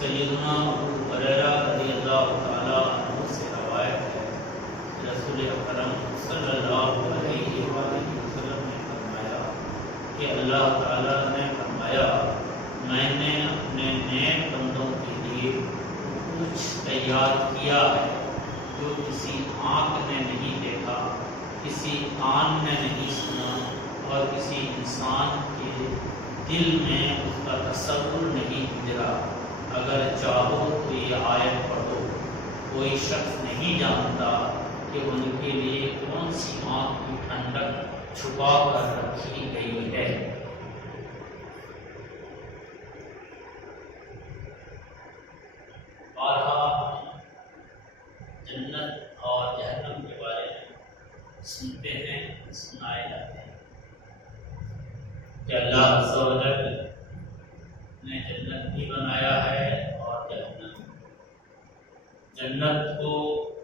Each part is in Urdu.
سیدنا ابو ہریرہ رضی اللہ تعالیٰ عنہ سے روایت ہے کہ رسول اکرم صلی اللہ علیہ وآلہ وسلم نے فرمایا کہ اللہ تعالیٰ نے فرمایا میں نے اپنے نیک بندوں کے لیے کچھ تیار کیا ہے جو کسی آنکھ نے نہیں دیکھا، کسی کان نے نہیں سنا اور کسی انسان کے دل میں اس کا تصور نہیں گزرا۔ اگر چاہو تو یہ آیت پڑھو، کوئی شخص نہیں جانتا کہ ان کے لیے کون سی آنکھ کی ٹھنڈک چھپا کر رکھی گئی ہے۔ بارہا جنت اور جہنم کے بارے میں سنتے ہیں، سنائے جاتے ہیں کہ اللہ عز و جل نے جنت بھی بنایا ہے اور جہنم۔ جنت کو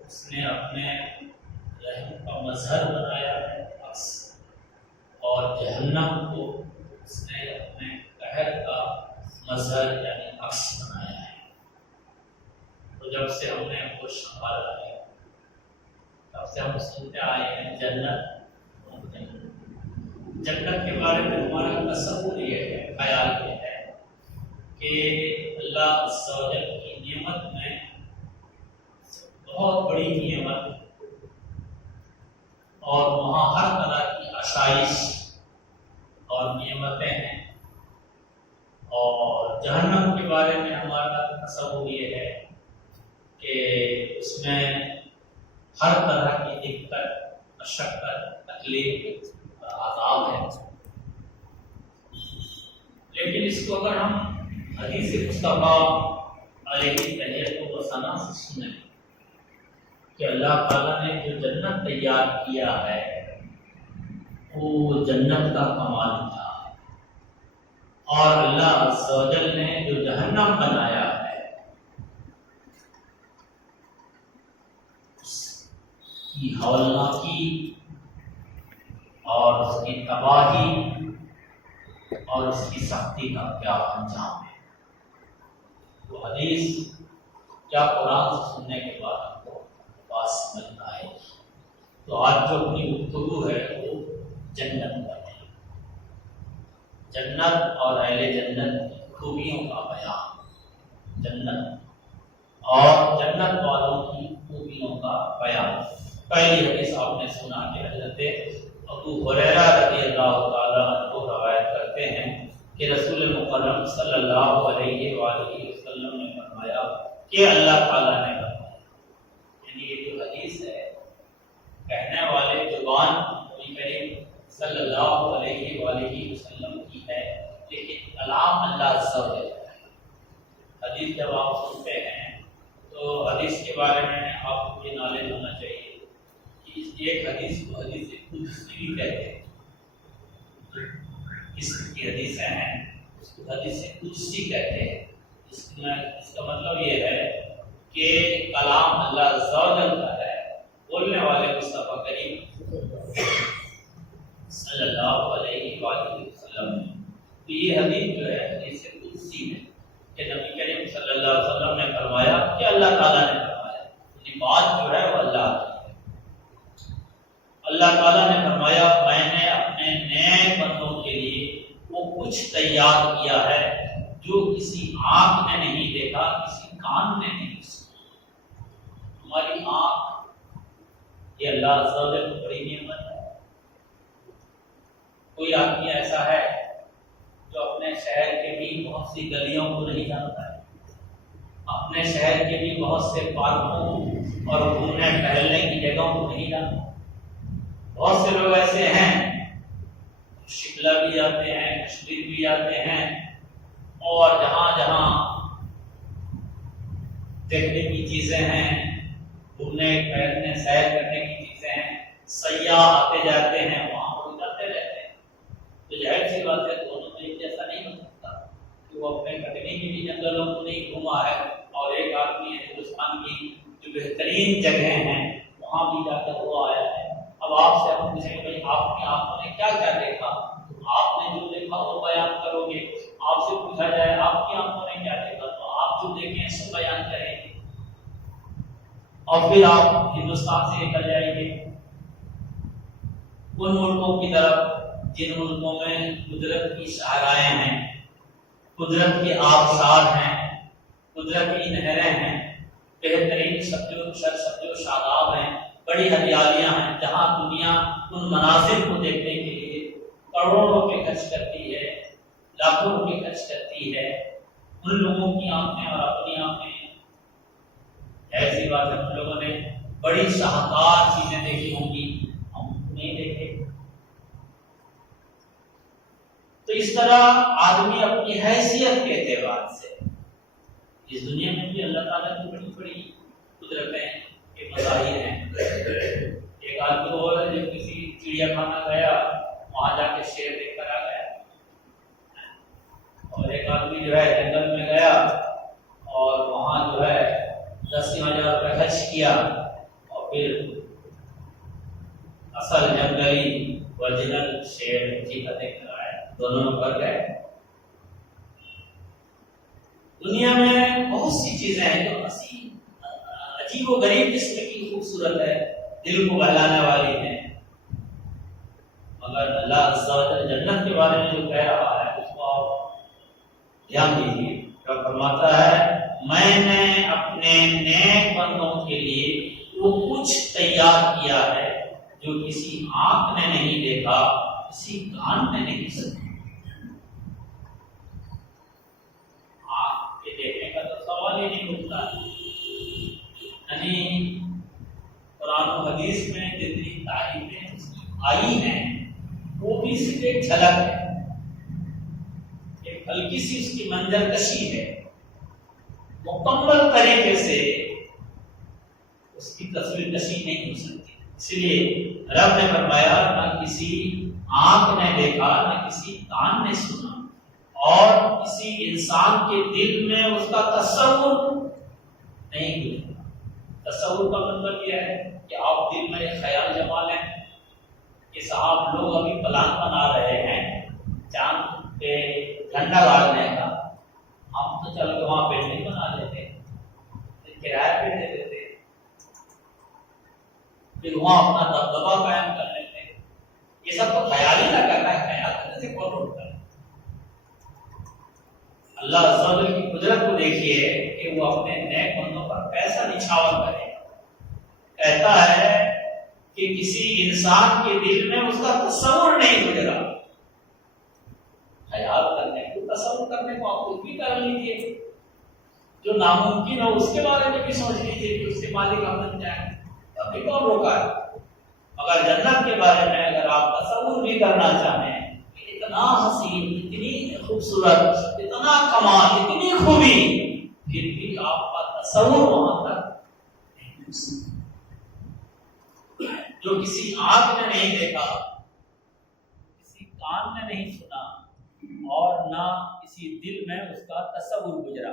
اس نے اپنے رحم کا مظہر بنایا ہے عکس، اور جہنم کو اس نے اپنے قہر کا مظہر یعنی عکس بنایا ہے۔ تو جب سے ہم نے وہ سنبھالا ہے تب سے ہم سنتے آئے ہیں جنت اور جنت۔ جنت کے بارے میں ہمارا تصور یہ ہے، خیال یہ ہے کہ اللہ عز و جل کی نعمت میں بہت بڑی نعمت اور وہاں ہر طرح کی آسائش اور نعمتیں ہیں، اور جہنم کے بارے میں ہمارا تصور یہ ہے کہ اس میں ہر طرح کی دقت، مشقت، تکلیف اور عذاب ہے۔ لیکن اس کو اگر ہم حدیث مصطفیٰ علیہ تحیت و ثنا سے سنیں کہ اللہ تعالیٰ نے جو جنت تیار کیا ہے وہ جنت کا کمال تھا، اور اللہ عز و جل نے جو جہنم بنایا ہے اس کی ہولناکی اور اس کی تباہی اور اس کی سختی کا کیا انجام ہے۔ وہ حدیث کیا قرآن سے سننے کے بعد آپ کو بات سمجھ میں آئے گی۔ تو آج جو اپنی گفتگو ہے وہ جنت پر ہے، جنت اور اہل جنت کی خوبیوں کا بیان، جنت اور جنت والوں کی خوبیوں کا بیان۔ پہلی حدیث آپ نے سنا کہ حضرت ابو ہریرہ رضی اللہ تعالیٰ عنہ روایت کرتے ہیں کہ رسول مکرم صلی اللہ علیہ وآلہ وسلم نے فرمایا کہ اللہ تعالیٰ نے فرمایا، یعنی یہ جو حدیث ہے کہنے والے زبان نبی کریم صلی اللہ علیہ وآلہ وسلم کی ہے، لیکن کلام اللہ عز و جل کا ہے۔ حدیث جب آپ سنتے ہیں تو حدیث کے بارے میں آپ کو یہ نالج ہونا چاہیے کہ اس ایک حدیث کو حدیث قدسی بھی کہتے ہیں۔ اس کی حدیثیں ہیں اس کو حدیث قدسی کہتے ہیں۔ اس کا مطلب یہ ہے کہ کلام اللہ عز و جل کا ہے، بولنے والے مصطفیٰ کریم صلی اللہ علیہ وآلہ وسلم نے۔ تو یہ حدیث جو ہے حدیث قدسی ہے کہ نبی کریم صلی اللہ علیہ وسلم نے فرمایا کہ اللہ تعالیٰ نے فرمایا، یعنی بات جو ہے وہ اللہ کی ہے۔ اللہ تعالیٰ نے فرمایا میں نے اپنے نیک بندوں کے لیے وہ کچھ تیار کیا ہے جو کسی آنکھ نے نہیں دیکھا، کسی کان نے نہیں سنا۔ ہماری آنکھ یہ اللہ عز و جل کی بڑی نعمت ہے۔ کوئی آدمی ایسا ہے جو اپنے شہر کے بھی بہت سی گلیوں کو نہیں جانتا ہے، اپنے شہر کے بھی بہت سے پارکوں اور گھومنے ٹہلنے کی جگہوں کو نہیں جانتا۔ بہت سے لوگ ایسے ہیں شملہ بھی جاتے ہیں، کشمیر بھی جاتے ہیں، اور جہاں جہاں دیکھنے کی چیزیں ہیں، گھومنے ٹہلنے سیر کرنے کی چیزیں ہیں، سیاح آتے جاتے ہیں، وہاں پر جاتے رہتے ہیں۔ تو ظاہر سی بات ہے دونوں میں ایک جیسا نہیں ہو سکتا کہ وہ اپنے کٹنی کی بھی جنگلوں کو نہیں گھوما ہے، اور ایک آدمی ہندوستان کی جو بہترین جگہیں ہیں وہاں بھی جا کر وہ آیا ہے۔ اب آپ سے ہم پوچھیں کہ بھائی آپ کی آنکھوں نے کیا کیا دیکھا، آپ نے جو دیکھا وہ بیان کرو گے۔ آپ سے پوچھا جائے آپ کی آنکھوں نے کیا دیکھا، تو آپ جو دیکھے اور پھر آپ ہندوستان سے نکل جائیں گے ان ملکوں کی طرف جن ملکوں میں قدرت کی شاہراہیں ہیں، قدرت کے آبشار ہیں، قدرت کی نہریں ہیں، بہترین سبز و شاداب ہیں، بڑی ہریالیاں ہیں، جہاں دنیا ان مناظر کو دیکھنے کے لیے کروڑوں روپے خرچ کرتی ہے، لاکھوں روپے خرچ کرتی ہے۔ ان لوگوں کی آنکھیں اور اپنی آنکھیں، ایسی بات ہے ہم لوگوں نے بڑی شاہکار چیزیں دیکھی ہوں گی، ہم نہیں دیکھے۔ تو اس طرح آدمی اپنی حیثیت کے اعتبار سے اس دنیا میں بھی اللہ تعالیٰ کی بڑی بڑی قدرتیں کے مظاہر ہیں۔ ایک آدمی اور ہے جو کسی چڑیا خانہ گیا، وہاں جا کے شیر دیکھ کر آ گیا، اور ایک آدمی جو ہے جنگل میں گیا اور وہاں جو ہے 10,000 روپے خرچ کیا اور پھر اصل جنگلی اوریجنل شیر چیتا دیکھ کر آیا، دونوں میں فرق ہے۔ دنیا میں بہت سی چیزیں ہیں جو عجیب و غریب قسم کی خوبصورت ہے، دل کو بہلانے والی ہیں، مگر اللہ عز و جل جنت کے بارے میں جو کہہ رہا ہے اس کو آپ دھیان دیجیے۔ جو فرماتا ہے میں نے اپنے نیک بندوں کے لیے وہ کچھ تیار کیا ہے جو کسی آنکھ نے نہیں دیکھا، کسی کان نے نہیں سنا۔ آنکھ کے دیکھنے کا تو سوال ہی نہیں اٹھتا، یعنی قرآن و حدیث میں جتنی تعریفیں آئی ہیں وہ بھی صرف ایک جھلک ہے، ایک ہلکی سی اس کی منظر کشی ہے، مکمل طریقے سے اس کی تصویر کشی نہیں ہو سکتی۔ اس لیے رب نے فرمایا نہ کسی آنکھ نے دیکھا، نہ کسی کان نے سنا، اور کسی انسان کے دل میں اس کا تصور نہیں گزرا۔ تصور کا مطلب یہ ہے کہ آپ دل میں ایک خیال جما لیں کہ صاحب لوگ ابھی پلان بنا رہے ہیں چاند پہ جھنڈا گاڑنے کا، ہم تو چل کے وہاں بلڈنگ بنا لیتے، کرایہ پہ دے دیتے، پھر وہاں اپنا دبدبہ قائم کر لیتے۔ یہ سب تو خیال ہی نہ کرنا ہے، خیال کرنے سے کون روکتا ہے؟ اللہ عز و جل کی قدرت کو دیکھیے کہ وہ اپنے نیک بندوں پر کیسا نچھاور کرے۔ کہتا ہے کہ کسی انسان کے دل میں اس کا تصور نہیں گزرا۔ خیال کرنے کو، تصور کرنے کو آپ خود بھی کر لیجیے، جو ناممکن ہو اس کے بارے میں بھی سوچ لیجیے کہ اس کے مالک ہم بن جائیں، ابھی کون روکا ہے؟ مگر جنت کے بارے میں اگر آپ تصور بھی کرنا چاہیں، اتنا حسین، اتنی خوبصورت، اتنا کمال، اتنی خوبی، پھر بھی آپ کا تصور وہاں تک نہیں پہنچ سکتا۔ جو کسی آنکھ نے نہیں دیکھا، کسی کان نے نہیں سنا، اور نہ کسی دل میں اس کا تصور گزرا۔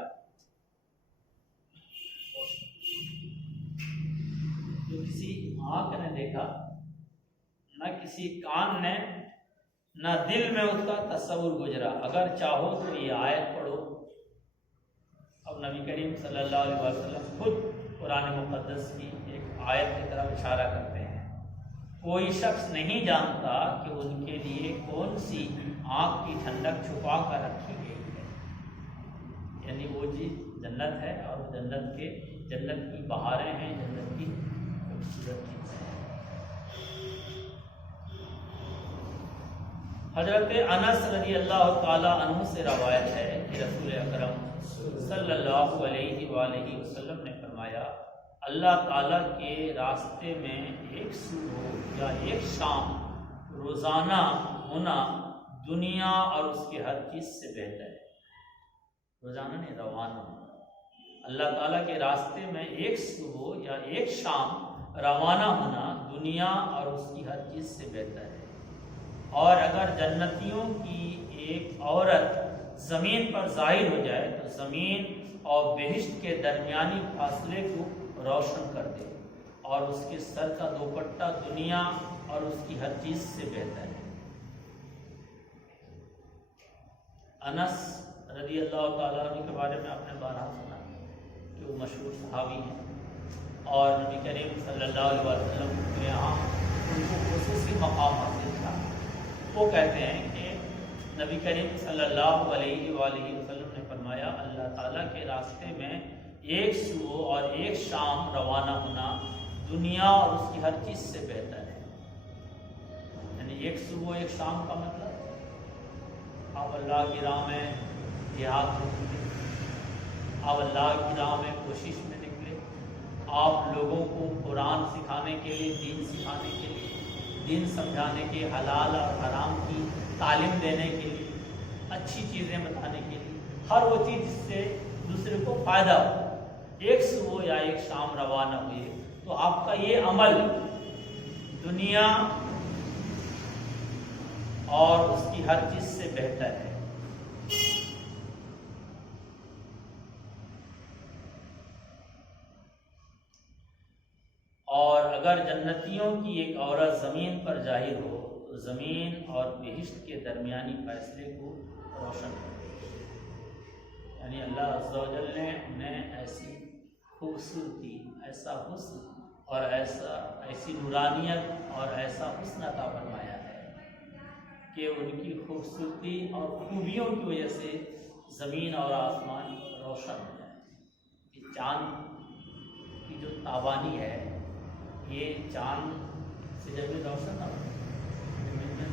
جو کسی آنکھ نے دیکھا، نہ کسی کان نے، نہ دل میں اس کا تصور گزرا۔ اگر چاہو تو یہ آیت پڑھو۔ اب نبی کریم صلی اللہ علیہ وسلم خود قرآن مقدس کی ایک آیت کی طرف اشارہ کرتے ہیں، کوئی شخص نہیں جانتا کہ ان کے لیے کون سی آنکھ کی ٹھنڈک چھپا کر رکھی گئی ہے۔ یعنی وہ چیز جنت ہے، اور وہ جنت کی بہاریں ہیں، جنت کی خوبصورت چیزیں ہیں۔ حضرت انس رضی اللہ تعالی عنہ سے روایت ہے کہ رسول اکرم صلی اللہ علیہ وآلہ وسلم نے فرمایا، اللہ تعالیٰ کے راستے میں ایک صبح یا ایک شام روزانہ ہونا دنیا اور اس کے ہر چیز سے بہتر ہے۔ روزانہ نہیں، روانہ ہونا۔ اللہ تعالیٰ کے راستے میں ایک صبح یا ایک شام روانہ ہونا دنیا اور اس کی ہر چیز سے بہتر ہے۔ اور اگر جنتیوں کی ایک عورت زمین پر ظاہر ہو جائے تو زمین اور بہشت کے درمیانی فاصلے کو روشن کر دے، اور اس کے سر کا دوپٹہ دنیا اور اس کی ہر چیز سے بہتر ہے۔ انس رضی اللہ تعالیٰ عنہ کے بارے میں آپ نے بارہا سنا کہ وہ مشہور صحابی ہیں، اور نبی کریم صلی اللہ علیہ وسلم کے یہاں ان کو خصوصی مقام حاصل تھا۔ وہ کہتے ہیں کہ نبی کریم صلی اللہ علیہ وآلہ وسلم نے فرمایا اللہ تعالیٰ کے راستے میں ایک صبح اور ایک شام روانہ ہونا دنیا اور اس کی ہر چیز سے بہتر ہے۔ یعنی ایک صبح ایک شام کا مطلب آپ اللہ کی راہ میں جہاد میں نکلے، آپ اللہ کی راہ میں کوشش میں نکلے، آپ لوگوں کو قرآن سکھانے کے لیے، دین سکھانے کے لیے، دین سمجھانے کے، حلال اور حرام کی تعلیم دینے کے لیے، اچھی چیزیں بتانے کے لیے، ہر وہ چیز جس سے دوسرے کو فائدہ ہو، ایک صبح یا ایک شام روانہ ہوئے تو آپ کا یہ عمل دنیا اور اس کی ہر چیز سے بہتر ہے۔ اور اگر جنتیوں کی ایک عورت زمین پر ظاہر ہو تو زمین اور بہشت کے درمیانی فاصلے کو روشن کر دے۔ یعنی اللہ عز و جل نے انہیں ایسی خوبصورتی، ایسا حسن اور ایسی نورانیت اور ایسا حسن عطا فرمایا ہے کہ ان کی خوبصورتی اور خوبیوں کی وجہ سے زمین اور آسمان روشن ہو جائے۔ یہ چاند کی جو تابانی ہے، یہ چاند سے جب بھی روشن نہ ہو زمین میں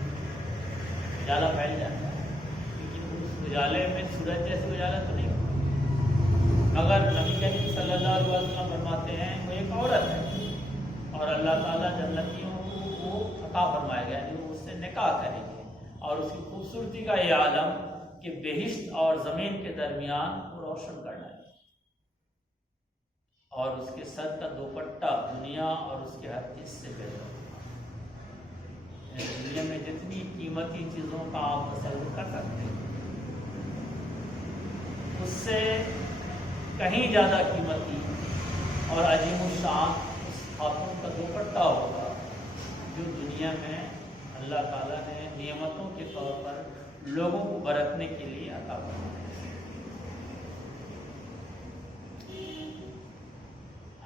اجالا پھیل جاتا ہے، لیکن اس اجالے میں سورج جیسے اجالا تو نہیں ہوتا۔ اگر نبی کریم صلی اللہ علیہ وسلم فرماتے ہیں وہ ایک عورت ہے اور اللہ تعالیٰ جنتیوں کو وہ عطا فرمایا گیا جو اس سے نکاح کریں گے، اور اس کی خوبصورتی کا یہ عالم کہ بہشت اور زمین کے درمیان کو روشن کرنا ہے، اور اس کے سر کا دوپٹہ دنیا اور اس کے ہر چیز سے بہتر۔ دنیا میں جتنی قیمتی چیزوں کا آپ تصور کر سکتے ہیں اس سے کہیں زیادہ قیمتی اور عظیم الشان اس خاتون کا دوپٹہ ہوگا جو دنیا میں اللہ تعالیٰ نے نعمتوں کے طور پر لوگوں کو برتنے کے لیے عطا فرمایا ہے۔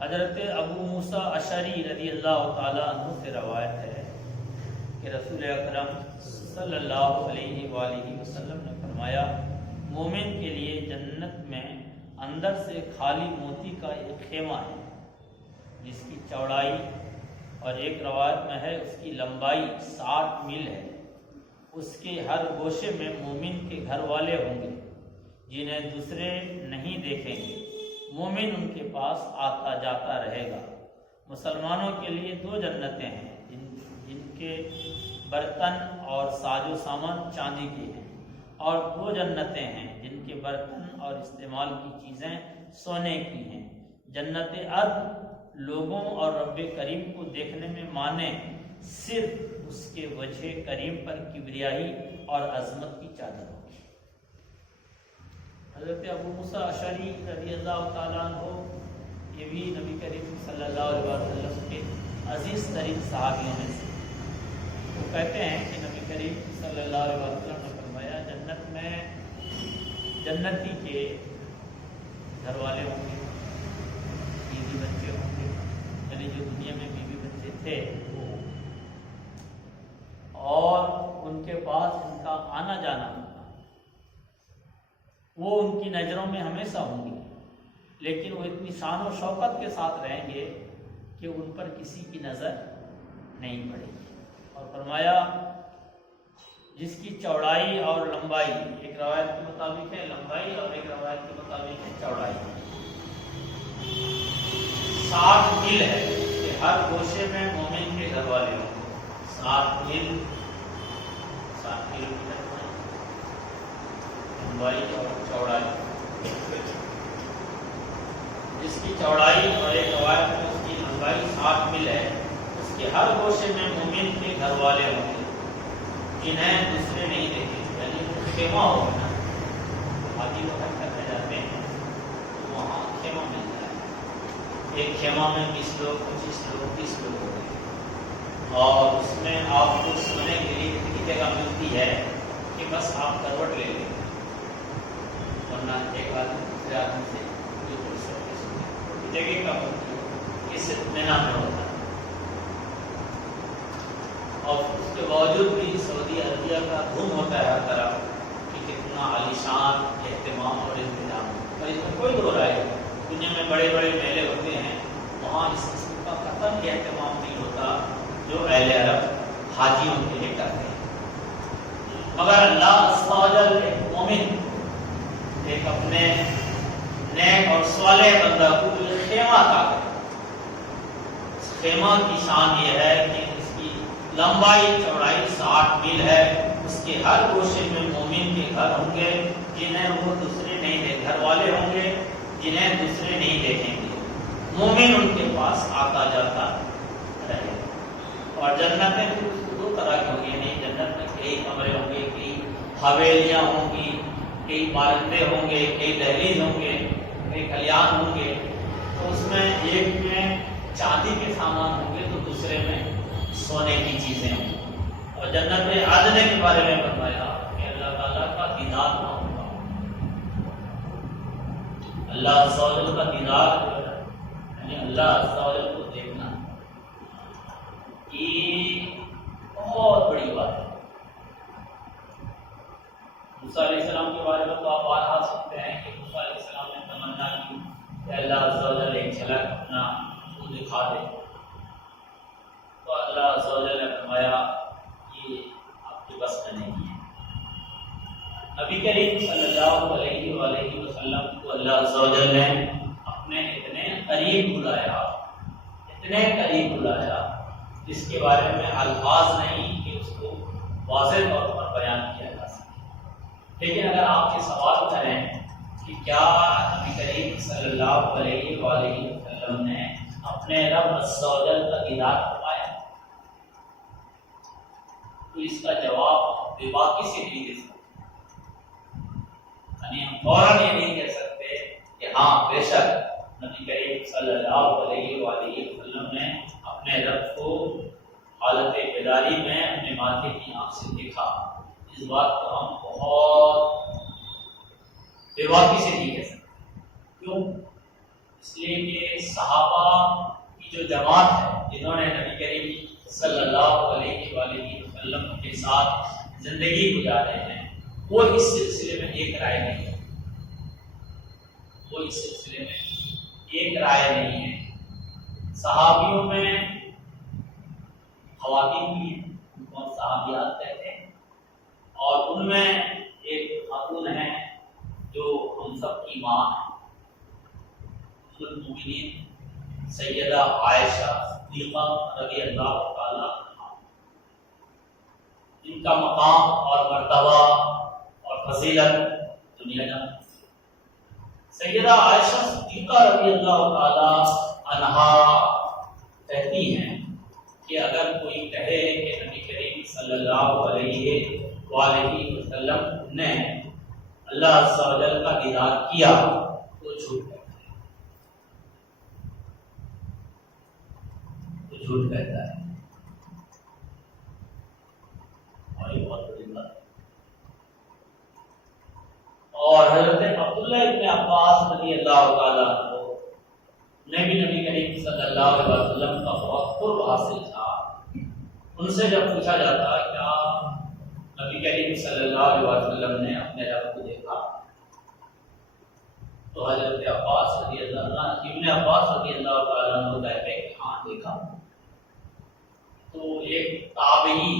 حضرت ابو موسیٰ اشعری رضی اللہ تعالیٰ عنہ سے روایت ہے کہ رسول اکرم صلی اللہ علیہ وآلہ وسلم نے فرمایا مومن کے لیے جنت میں اندر سے خالی موتی کا ایک خیمہ ہے جس کی چوڑائی اور ایک روایت میں ہے اس کی لمبائی 60 میل ہے۔ اس کے ہر گوشے میں مومن کے گھر والے ہوں گے جنہیں دوسرے نہیں دیکھیں گے، مومن ان کے پاس آتا جاتا رہے گا۔ مسلمانوں کے لیے 2 جنتیں ہیں جن کے برتن اور ساز و سامان چاندی کے ہیں، اور 2 جنتیں ہیں جن کے برتن اور استعمال کی چیزیں سونے کی ہیں۔ جنت عدن لوگوں اور رب کریم کو دیکھنے میں مانے صرف اس کے وجہ کریم پر کبریائی اور عظمت کی چادر ہوگی۔ حضرت ابو موسیٰ اشعری رضی اللہ تعالیٰ عنہ یہ بھی نبی کریم صلی اللہ علیہ وسلم کے عزیز ترین صحابیوں میں سے، وہ کہتے ہیں کہ نبی کریم صلی اللہ علیہ وسلم نے فرمایا جنت میں جنتی کے گھر والے ہوں گے، بیوی بچے ہوں گے، یعنی جو دنیا میں بیوی بچے تھے وہ، اور ان کے پاس ان کا آنا جانا ہوگا، وہ ان کی نظروں میں ہمیشہ ہوں گے، لیکن وہ اتنی شان و شوکت کے ساتھ رہیں گے کہ ان پر کسی کی نظر نہیں پڑے گی۔ اور فرمایا جس کی چوڑائی اور لمبائی، ایک روایت کے مطابق ہے لمبائی اور ایک روایت کے مطابق ہے چوڑائی، 60 میل ہے کہ ہر گوشے میں مومن کے گھر والے ہوں۔ 60 میل 60 کلومیٹر لمبائی اور چوڑائی، جس کی چوڑائی اور ایک روایت میں اس کی لمبائی 60 میل ہے، اس کے ہر گوشے میں مومن کے گھر والے ہوں گے جنہیں دوسرے نہیں دیکھیں، یعنی خیمہ ہوگا نا، حاجی وقت کرنے جاتے ہیں تو وہاں خیمہ ملتا ہے، ایک خیمہ میں 20 لوگ 25 لوگ 30 لوگ ہوتے ہیں، اور اس میں آپ کو سونے کے لیے اتنی جگہ ملتی ہے کہ بس آپ کروٹ لے لیں، ورنہ ایک آدمی دوسرے آدمی سے جو جگہ کا ہوتی ہے اس اطمینان میں ہوتا ہے، اور اس کے باوجود بھی سعودی عربیہ کا دھوم ہوتا ہے ہر طرف کہ کتنا عالیشان اہتمام اور انتظام، اور اس میں کوئی دو رائے نہیں۔ دنیا میں بڑے بڑے میلے ہوتے ہیں، وہاں اس قسم کا قطعاً اہتمام نہیں ہوتا جو اہل عرب حاجیوں کے لیے کرتے ہیں۔ مگر اللہ عز و جل ایک مومن، ایک اپنے نیک اور صالح بندہ کو جو خیمہ عطا کرے، اس خیمہ کی شان یہ ہے کہ اس کی لمبائی چوڑائی 60 میل ہے، اس کے ہر گوشے میں مومن کے گھر ہوں گے جنہیں وہ دوسرے نہیں دیکھ، گھر والے ہوں گے جنہیں دوسرے نہیں دیکھیں گے، مومن ان کے پاس آتا جاتا رہے۔ اور جنتیں بھی اس کو دو طرح کی ہوں گی، یعنی جنت میں کئی کمرے ہوں گے، کئی حویلیاں ہوں گی، کئی بارندے ہوں گے، کئی دہلیز ہوں گے، کئی کلیان ہوں گے۔ تو اس میں ایک میں چاندی کے سامان ہوں گے تو دوسرے میں سونے کی چیزیں ہوں گی۔ اور جنت میں عدن کے بارے میں بتایا کہ اللہ تعالیٰ کا دیدار نہ ہوگا، اللہ عز و جل کا دیدار یعنی اللہ عز و جل کو دیکھنا، یہ بہت بڑی بات ہے۔ موسیٰ علیہ السلام کے بارے میں تو آپ بارہا سنتے ہیں کہ موسیٰ علیہ السلام نے تمنا کی کہ اللہ عز و جل ایک جھلک اپنا منہ دکھا دے، تو اللہ عز و جل نے فرمایا یہ آپ کے بس میں نہیں ہے۔ نبی کریم صلی اللہ علیہ وآلہ وسلم کو اللہ عز و جل نے اپنے اتنے قریب بلایا، اتنے قریب بلایا جس کے بارے میں الفاظ نہیں کہ اس کو واضح طور پر بیان کیا جا سکے۔ لیکن اگر آپ یہ سوال کریں کہ کیا نبی کریم صلی اللہ علیہ وآلہ وسلم نے اپنے رب عز و جل کا دیدار فرمایا، تو اس کا جواب بے باکی سے نہیں دے سکتے، یعنی ہم فوراً یہ نہیں کہہ سکتے کہ ہاں بے شک نبی کریم صلی اللہ علیہ وآلہ وسلم نے اپنے رب کو حالت بیداری میں اپنے ماتھے کی آنکھ سے دیکھا۔ اس بات کو ہم بہت بے باکی سے نہیں کہہ سکتے۔ کیوں؟ اس لیے کہ صحابہ کی جو جماعت ہے جنہوں نے نبی کریم صلی اللہ علیہ وآلہ وسلم کے ساتھ زندگی گزارے ہیں، وہ اس سلسلے میں ایک رائے نہیں ہے، وہ اس سلسلے میں ایک رائے نہیں ہے۔ صحابیوں میں خواتین بھی ان کو صحابیات کہتے ہیں، اور ان میں ایک خاتون ہے جو ہم سب کی ماں ہے، ام المؤمنین سیدہ عائشہ صدیقہ رضی اللہ تعالی عنہا۔ ان کا مقام اور مرتبہ اور فضیلت دنیا جانتی ہے۔ سیدہ عائشہ صدیقہ رضی اللہ تعالی عنہا کہتی ہیں کہ اگر کوئی کہے کہ نبی کریم صلی اللہ علیہ وآلہ وسلم نے اللہ عز و جل کا دیدار کیا تو جھوٹ کہتا ہے، تو جھوٹ کہتا ہے، اور یہ بہت بڑی بات ہے۔ اور حضرت عبداللہ ابن عباس رضی اللہ تعالیٰ عنہ نے بھی نبی کریم صلی اللہ علیہ وسلم کا بہت قرب حاصل تھا۔ ان سے جب پوچھا جاتا کیا نبی کریم صلی اللہ علیہ وسلم نے اپنے رب کو دیکھا، تو حضرت عباس رضی اللہ عنہ ابن عباس رضی اللہ تعالیٰ عنہ کہتے ہیں کہ ہاں دیکھا۔ تو ایک تابعی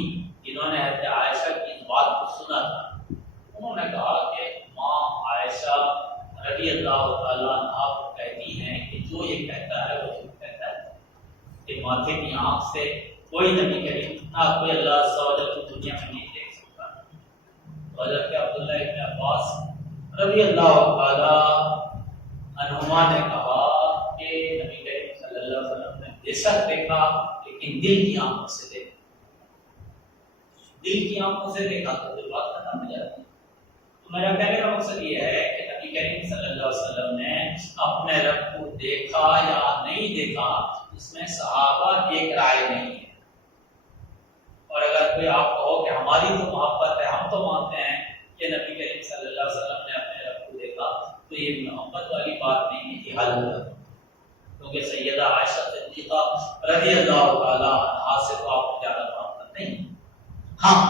جنہوں نے حضرت عائشہ کی اس بات کو سنا تھا، انہوں نے کہا کہ ماں عائشہ رضی اللہ تعالیٰ عنہ کہتی ہیں کہ جو یہ کہتا ہے وہ جھوٹ کہتا ہے، کہ ماتھے کی آنکھ سے کوئی نبی کریم نہ کوئی اللہ عز و جل کو دنیا میں نہیں دیکھ سکتا۔ تو حضرت عبداللہ ابن عباس رضی اللہ تعالیٰ عنہما نے کہا کہ نبی کریم صلی اللہ علیہ وسلم نے بے شک دیکھا، لیکن دل کی آنکھوں سے دیکھا، دل کی آنکھوں سے دیکھا تو پھر بات ختم ہو جاتی ہے۔ تو میرا کہنے کا مقصد یہ ہے کہ نبی کریم صلی اللہ علیہ وسلم نے اپنے رب کو دیکھا یا نہیں دیکھا، اس میں صحابہ ایک رائے نہیں ہے۔ اور اگر کوئی آپ کہو کہ ہماری تو محبت ہے، ہم تو مانتے ہیں کہ نبی کریم صلی اللہ علیہ وسلم نے اپنے رب کو دیکھا، تو یہ محبت والی بات نہیں ہے، یہ حل کیونکہ سیدہ عائشہ صدیقہ رضی اللہ تعالی عنہا سے تو آپ کو زیادہ معلومات نہیں. ہاں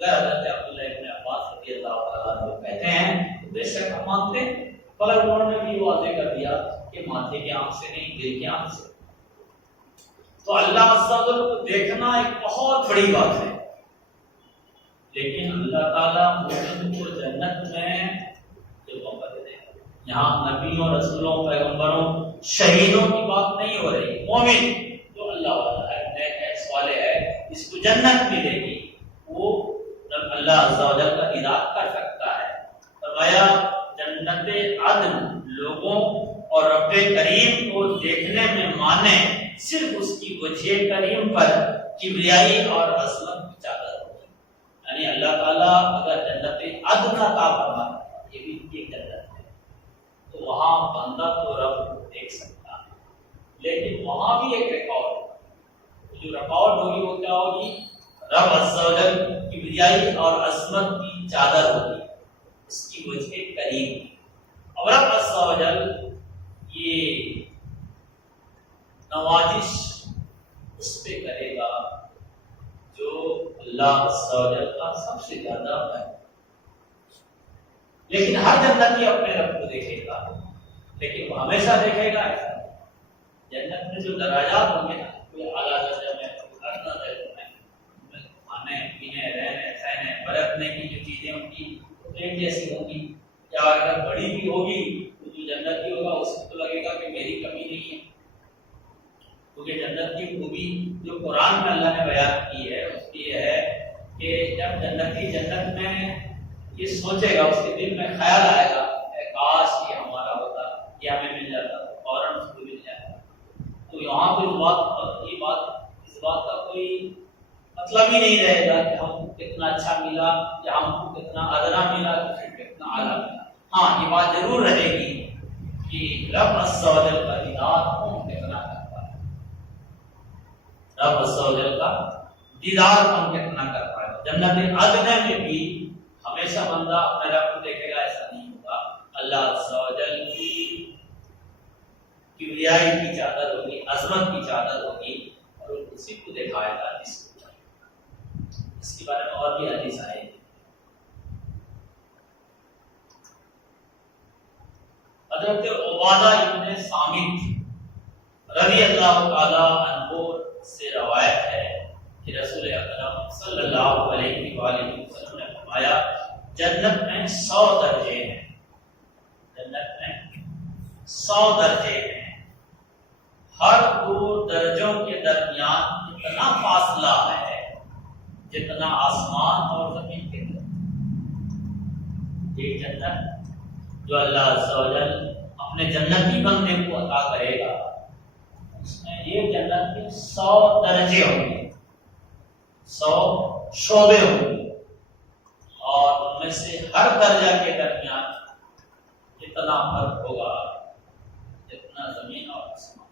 اگر حضرت عبداللہ ابن عباس رضی اللہ تعالیٰ عنہ کہتے ہیں تو بے شک ہم مانتے ہیں، پر انہوں نے بھی واضح کر دیا کہ ماتھے کے آنکھ سے نہیں، دل کے آنکھ سے. تو اللہ عز و جل کو دیکھنا ایک بہت بڑی بات ہے، لیکن اللہ تعالیٰ مومن کو جنت میں جو موقع دے دے. یہاں نبیوں، رسولوں، پیغمبروں، شہیدوں کی بات نہیں ہو رہی. مومن جو اللہ والا ہے، نیک ہے، صالح ہے، جس کو جنت ملے گی، وہ اللہ عز و جل کا دیدار کر سکتا ہے. فرمایا جنت عدن لوگوں اور رب کریم کو دیکھنے میں مانے صرف اس کی وجہ کریم پر کبریائی اور عظمت کی چادر ہوگی. یعنی اللہ تعالیٰ اگر جنت عدن کا فرماتا ہے، یہ بھی ایک جنت ہے، تو وہاں بندہ تو رب کو دیکھ سکتا ہے، لیکن وہاں بھی ایک ریکارڈ ہوگا. جو ریکارڈ ہوگی وہ کیا ہوگی؟ رب عز و جل کبریائی اور عظمت کی چادر ہوگی، اس کی وجہ کریم. اور رب عز و جل یہ نوازش اس پہ کرے گا جو اللہ عز و جل کا سب سے زیادہ ہے. لیکن ہر جنتی اپنے رب کو دیکھے گا، لیکن وہ ہمیشہ دیکھے گا ایسا. جنت میں جو درجات ہوں گے نا، کوئی اعلیٰ درجہ میں، ادنا درجہ میں، کھانے پینے، رہنے سہنے برتنے کی جو چیزیں ان کی ایک جیسی ہوں گی، یا اگر بڑی بھی ہوگی تو جو جنتی ہوگا اس کو تو لگے گا کہ میری کمی نہیں ہے. کیونکہ جنت کی خوبی جو قرآن میں اللہ نے بیان کی ہے اس کی یہ ہے کہ جب جنتی جنت میں یہ سوچے گا، اس کے دل میں خیال آئے گا اے کاش یہ ہمارا ہوتا، یہ ہمیں مل جاتا، فوراً اس کو مل جاتا. تو یہاں پہ اس بات کا کوئی مطلب ہی نہیں رہے گا کہ ہم کو کتنا اچھا ملا یا ہم کو کتنا ادنا ملا، کتنا اعلیٰ ملا. ہاں یہ بات ضرور رہے گی کہ رب عز و جل کا دیدار کون کتنا کرتا ہے، رب عز و جل کا دیدار کون کتنا کرتا ہے. جنت عدن میں بھی ہمیشہ بندہ اپنے رب کو دیکھے گا ایسا نہیں ہوگا. اللہ عز و جل کی کبریائی کی چادر ہوگی، عظمت کی چادر ہوگی، اور اسی کو دکھائے گا جس کو چاہیے. اس کے بارے میں اور بھی حدیث آئے گی. حضرت عبادہ ابن صامت رضی اللہ تعالی عنہ سے روایت ہے کہ رسول اکرم صلی اللہ علیہ وآلہ وسلم نے فرمایا جنت میں 100 درجے ہیں، جنت میں 100 درجے ہیں. ہر 2 درجوں کے درمیان اتنا فاصلہ ہے جتنا آسمان اور زمین کے درمیان. یہ جنت جو اللہ عز و جل اپنے جنتی بندے کو عطا کرے گا، اس میں یہ جنت کے 100 درجے ہوں گے، 100 شعبے ہوں گے، اور ان میں سے ہر درجہ کے درمیان اتنا فرق ہوگا جتنا زمین اور آسمان.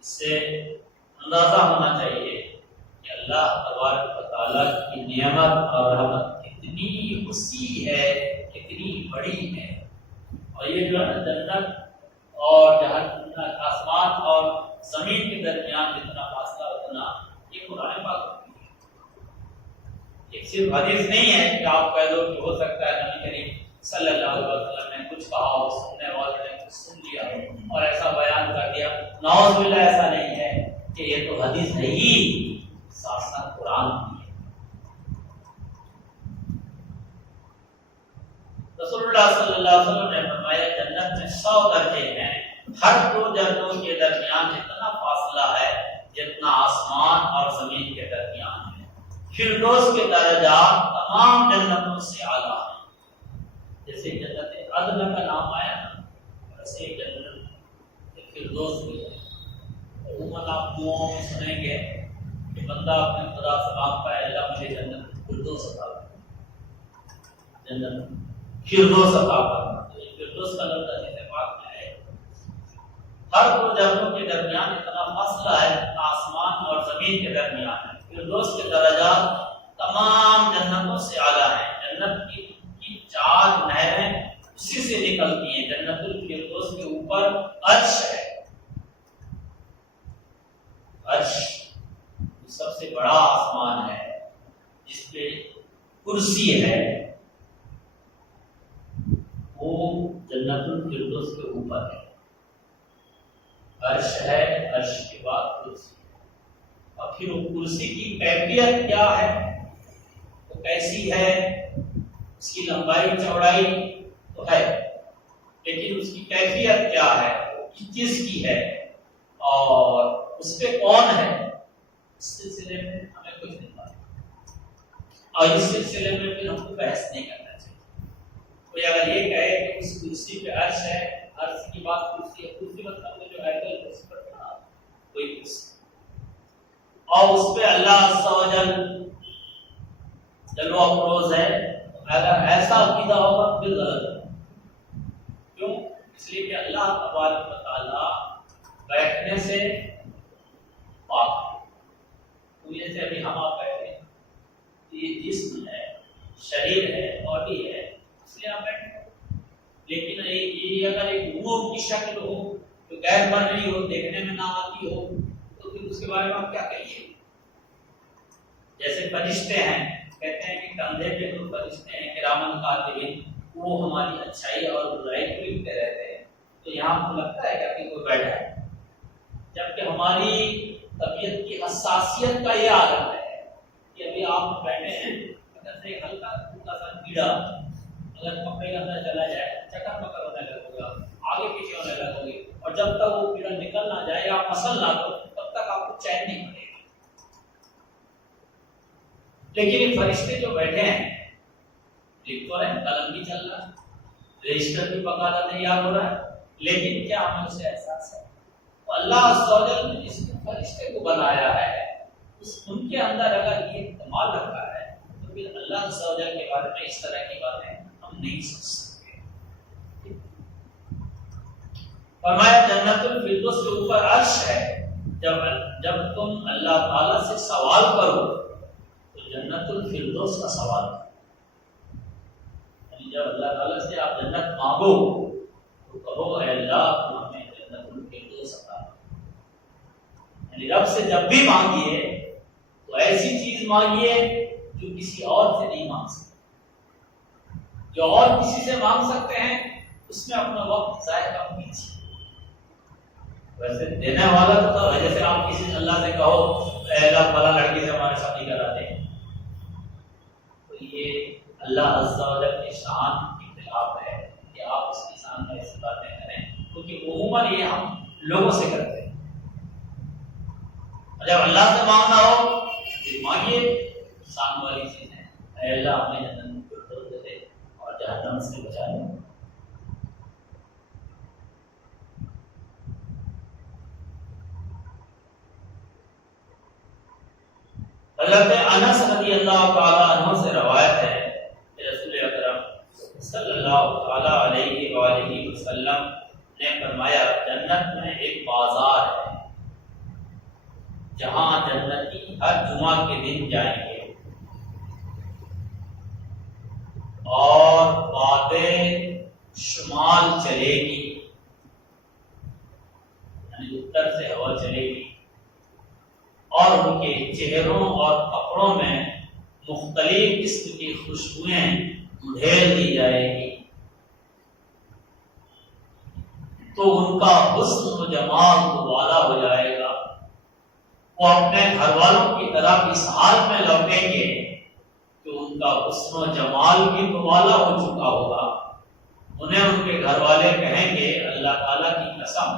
اس سے اندازہ ہونا چاہیے کہ اللہ تبارک و تعالیٰ کی نعمت اور رحمت کتنی وسیع ہے، کتنی بڑی ہے. اور یہ جو ہے جنت اور جہاں آسمان اور زمین کے درمیان جتنا فاصلہ اتنا یہ قرآن پاک ہے. ایک صرف حدیث نہیں ہے کہ آپ کہہ دو کہ ہو سکتا ہے نبی کریم صلی اللہ علیہ وسلم نے کچھ کہا ہو، سننے والے نے کچھ سن لیا اور ایسا بیان کر دیا. نعوذ باللہ ایسا نہیں ہے کہ یہ تو حدیث ہے ہی، ساتھ ساتھ قرآن بھی ہے. رسول اللہ صلی اللہ علیہ وسلم نے فرمایا جنت میں 100 درجے ہیں، ہر 2 درجوں کے درمیان اتنا فاصلہ ہے جتنا آسمان اور زمین کے درمیان ہے. فردوس کے درجات تمام جنتوں سے اعلیٰ ہیں. جیسے جنت عدن کا نام آیا نا، ویسے جنت فردوس بھی ہے. عموماً آپ دعاؤں میں سنیں گے کہ بندہ اپنے خدا سے مانگتا ہے اللہ مجھے جنت فردوس عطا کر، جنت فردوس عطا کرنا. فردوس کا لفظ حدیث پاک میں ہے. ہر 2 جنتوں کے درمیان اتنا فاصلہ ہے جتنا آسمان اور زمین کے درمیان ہے. فردوس کے درجات تمام جنتوں سے اعلیٰ ہیں. جنت کی 4 نہریں اسی سے نکلتی ہیں. جنت اوپر عرش ہے. عرش سب سے بڑا آسمان ہے جس پہ کرسی ہے، وہ جنت الفردوس کے اوپر ہے. عرش ہے، عرش کے بعد کرسی ہے. اور پھر وہ کرسی کی کیفیت کیا ہے، وہ کیسی ہے، اس کی لمبائی چوڑائی تو ہے، لیکن اس کی کیفیت کیا ہے، وہ کس چیز کی ہے اور اس پہ کون ہے، اس سلسلے میں ہمیں کچھ نہیں پتا. اور اس سلسلے میں پھر ہم کو بحث نہیں کرنا چاہیے. کوئی اگر یہ کہے کہ اس کرسی پہ عرش ہے، عرش کی بات کرسی ہے، کرسی مطلب جو ایتل کرسی پر کوئی کرسی، اور اس پہ اللہ عز و جل جلوہ افروز ہے، اگر ایسا عقیدہ ہوگا پھر غلط ہے. کیوں؟ اس لیے کہ اللہ تبارک و تعالی بیٹھنے سے پاک ہے. جیسے ابھی ہم آپ بیٹھے ہیں، یہ جسم ہے، شریر ہے، باڈی ہے، اس لیے آپ بیٹھے. لیکن یہ اگر ایک نور کی شکل ہو جو غیر مرئی ہو، دیکھنے میں نہ آتی ہو، تو پھر اس کے بارے میں آپ کیا کہیے؟ جیسے فرشتے ہیں، کہتے ہیں کہ کندھے پہ جو فرشتے ہیں کرامن کاتبین، وہ ہماری اچھائی اور برائی کو لکھتے رہتے ہیں. تو یہاں کو لگتا ہے کہ کوئی بیٹھا ہے، جبکہ ہماری طبیعت کی حساسیت کا یہ عالم ہے کہ ابھی آپ بیٹھے ہیں، اگر سے ہلکا پھلکا سا کیڑا اگر کپڑے کے اندر چلا جائے، چکر پکڑ ہونے لگے گا، آگے پیچھے ہونے لگو گے، اور جب تک وہ کیڑا نکل نہ جائے یا پھسل نہ دو تب تک آپ کو چین نہیں پڑے گا. لیکن یہ فرشتے جو بیٹھے ہیں، لکھ تو رہے ہیں، قلم بھی چل رہا ہے، رجسٹر بھی باقاعدہ تیار ہو رہا ہے، لیکن کیا ہمیں اسے احساس ہے؟ تو اللہ عز و جل نے جس فرشتے کو بنایا ہے، ان کے اندر اگر یہ کمال رکھا ہے، تو پھر اللہ عز و جل کے بارے میں اس طرح کی باتیں ہم نہیں سوچ سکتے. فرمایا جنت الفردوس کے اوپر عرش ہے. جب تم اللہ تعالیٰ سے سوال کرو تو جنت الفردوس کا سوال کرو. یعنی جب اللہ تعالیٰ سے آپ جنت مانگو تو کہو اے اللہ تم ہمیں جنت الفردوس عطا کرو. یعنی رب سے جب بھی مانگیے تو ایسی چیز مانگیے جو کسی اور سے نہیں مانگ سکتے. جو اور کسی سے مانگ سکتے ہیں اس میں اپنا وقت ضائع کم کیجیے. ویسے دینے والا تو جیسے آپ کسی اللہ سے کہو اے اللہ فلاں لڑکی سے ہمارے شادی کرا دیں، تو یہ اللہ عز و جل کی شان کے خلاف ہے کہ آپ اس کی شان میں ایسی باتیں کریں، کیونکہ عموماً یہ ہم لوگوں سے کرتے ہیں. جب اللہ سے مانگنا ہو پھر مانگیے شان والی چیزیں. اے اللہ ہمیں جنت الفردوس دے دے اور جہنم سے بچا لے. حضرت انس رضی اللہ تعالیٰ عنہ سے روایت ہے کہ رسول اکرم صلی اللہ تعالیٰ علیہ وآلہ وسلم نے فرمایا جنت میں ایک بازار ہے جہاں جنتی ہر جمعہ کے دن جائیں گے اور بادیں شمال چلے گی، یعنی اتر سے ہوا چلے گی، اور ان کے چہروں اور کپڑوں میں مختلف قسم کی خوشبوئیں ڈھیر دی جائے گی، تو ان کا حسن و جمال دوبارہ ہو جائے گا. وہ اپنے گھر والوں کی طرح اس حال میں لوٹیں گے کہ ان کا حسن و جمال بھی دوبارہ ہو چکا ہوگا. انہیں ان کے گھر والے کہیں گے اللہ تعالیٰ کی قسم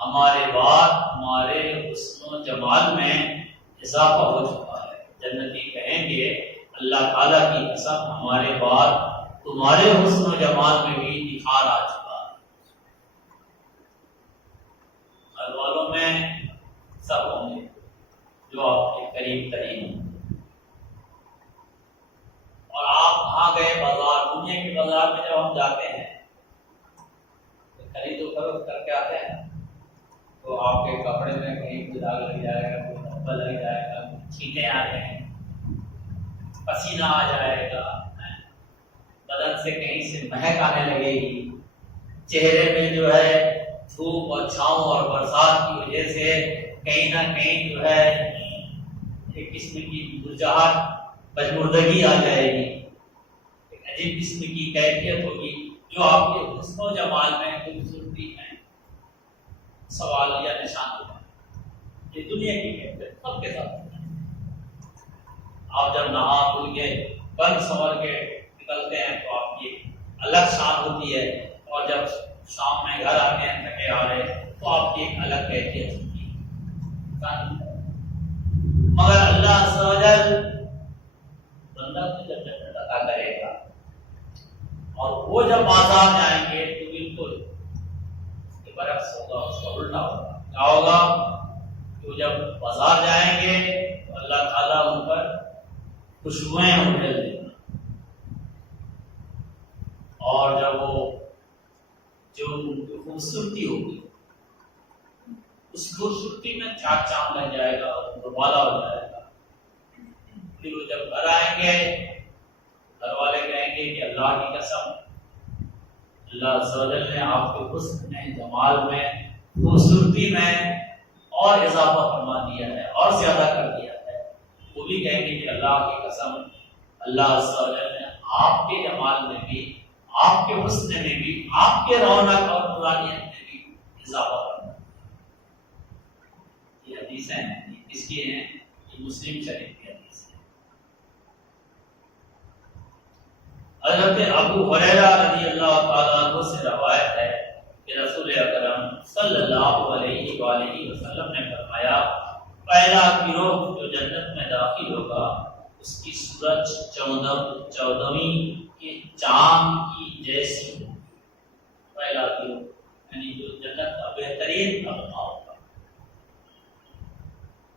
ہمارے بعد ہمارے حسن و جمال میں اضافہ ہو چکا ہے. جنتی کہیں گے اللہ تعالیٰ کی قسم ہمارے بعد تمہارے حسن و جمال میں بھی نکھار آ چکا ہے. گھر والوں میں سب ہوں گے جو آپ کے قریب ترین ہوں، اور آپ کہاں گئے بازار، دنیا کے بازار میں جب ہم جاتے ہیں خرید و فروخت کر کے آتے ہیں تو آپ کے کپڑے میں کہیں کوئی داغ لگ جائے گا، کوئی دھبا لگ جائے گا، چھینٹیں آ جائیں گے، پسینہ آ جائے گا، بدن سے کہیں سے مہک آنے لگے گی، چہرے میں جو ہے دھوپ اور چھاؤں اور برسات کی وجہ سے کہیں نہ کہیں جو ہے ایک قسم کی مرجھاہٹ پژمردگی آ جائے گی، ایک عجیب قسم کی کیفیت ہوگی جو آپ کے حسن و جمال میں خوبصورتی ہے سوال یا نشان ہوگا۔ یہ دنیا کی کیفیت سب کے ساتھ ہوتا ہے۔ آپ جب نہا دھل کے بن سنور کے نکلتے ہیں تو آپ کی الگ شان ہوتی ہے، اور جب شام میں گھر آتے ہیں تھکے آ رہے تو آپ کی ایک الگ کیفیت ہوتی ہے۔ مگر اللہ عز و جل بندہ کو جب جنت عطا کرے گا اور وہ جب بازار جائیں گے تو بالکل اس کے برعکس ہوگا، اس کا الٹا ہوگا۔ کیا ہوگا کہ وہ جب بازار جائیں گے تو اللہ تعالیٰ ان پر خوشبوئیں اڈھیل دیں گے، اور جب وہ جو خوبصورتی ہوگی اس خوبصورتی میں چاک چاند لگ جائے گا اور دوبالا ہو جائے گا۔ پھر وہ جب گھر آئیں گے گھر والے کہیں گے کہ اللہ کی قسم اللہ عز و جل نے آپ کے حسن میں، جمال میں، خوبصورتی میں اور اضافہ فرما دیا ہے اور زیادہ کر دیا ہے۔ وہ بھی کہیں گے کہ اللہ کی قسم اللہ عز و جل نے آپ کے جمال میں بھی، آپ کے حسن میں بھی، آپ کے رونق اور نورانیت میں بھی اضافہ کرنا۔ یہ حدیثیں ہیں، کس کی ہیں؟ یہ مسلم شریف کی حدیث ہے۔ حضرت ابو ہریرہ رضی اللہ تعالیٰ عنہ سے روایت ہے کہ رسول اکرم صلی اللہ علیہ وآلہ وسلم نے فرمایا، پہلا گروہ جو جنت میں داخل ہوگا اس کی سورج چودھویں کے چاند کی جیسی ہوگی۔ پہلا گروہ یعنی جو جنت کا بہترین طبقہ ہوگا،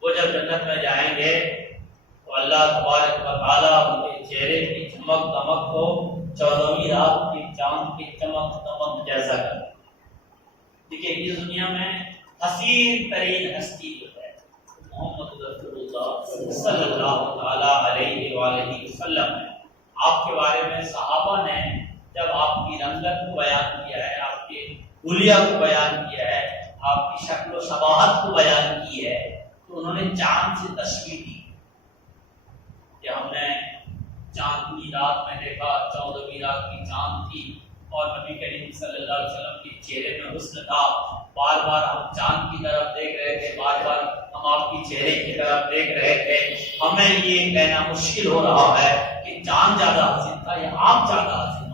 وہ جب جنت میں جائیں گے تو اللہ تبارک و تعالیٰ ان کے چہرے کی چمک دمک کو چودھویں رات کے چاند کی چمک دمک جیسا کر۔ دیکھیے اس دنیا میں حسین ترین ہستی جو ہے محمد رسول اللہ صلی اللہ تعالیٰ علیہ وآلہ وسلم ہے۔ آپ کے بارے میں صحابہ نے جب آپ کی رنگت کو بیان کیا ہے، آپ کے حلیہ کو بیان کیا ہے، آپ کی شکل و شباہت کو بیان کی ہے، تو انہوں نے چاند سے تشبیہ دی کہ ہم نے چاند کی رات میں دیکھا، 14ویں رات کی چاند تھی اور نبی کریم صلی اللہ علیہ وسلم کے چہرے میں حسن تھا۔ بار بار ہم چاند کی طرف دیکھ رہے تھے، بار بار ہم آپ کی چہرے کی طرف دیکھ رہے تھے۔ ہمیں یہ کہنا مشکل ہو رہا ہے کہ چاند زیادہ حسین تھا یا آپ زیادہ حسین۔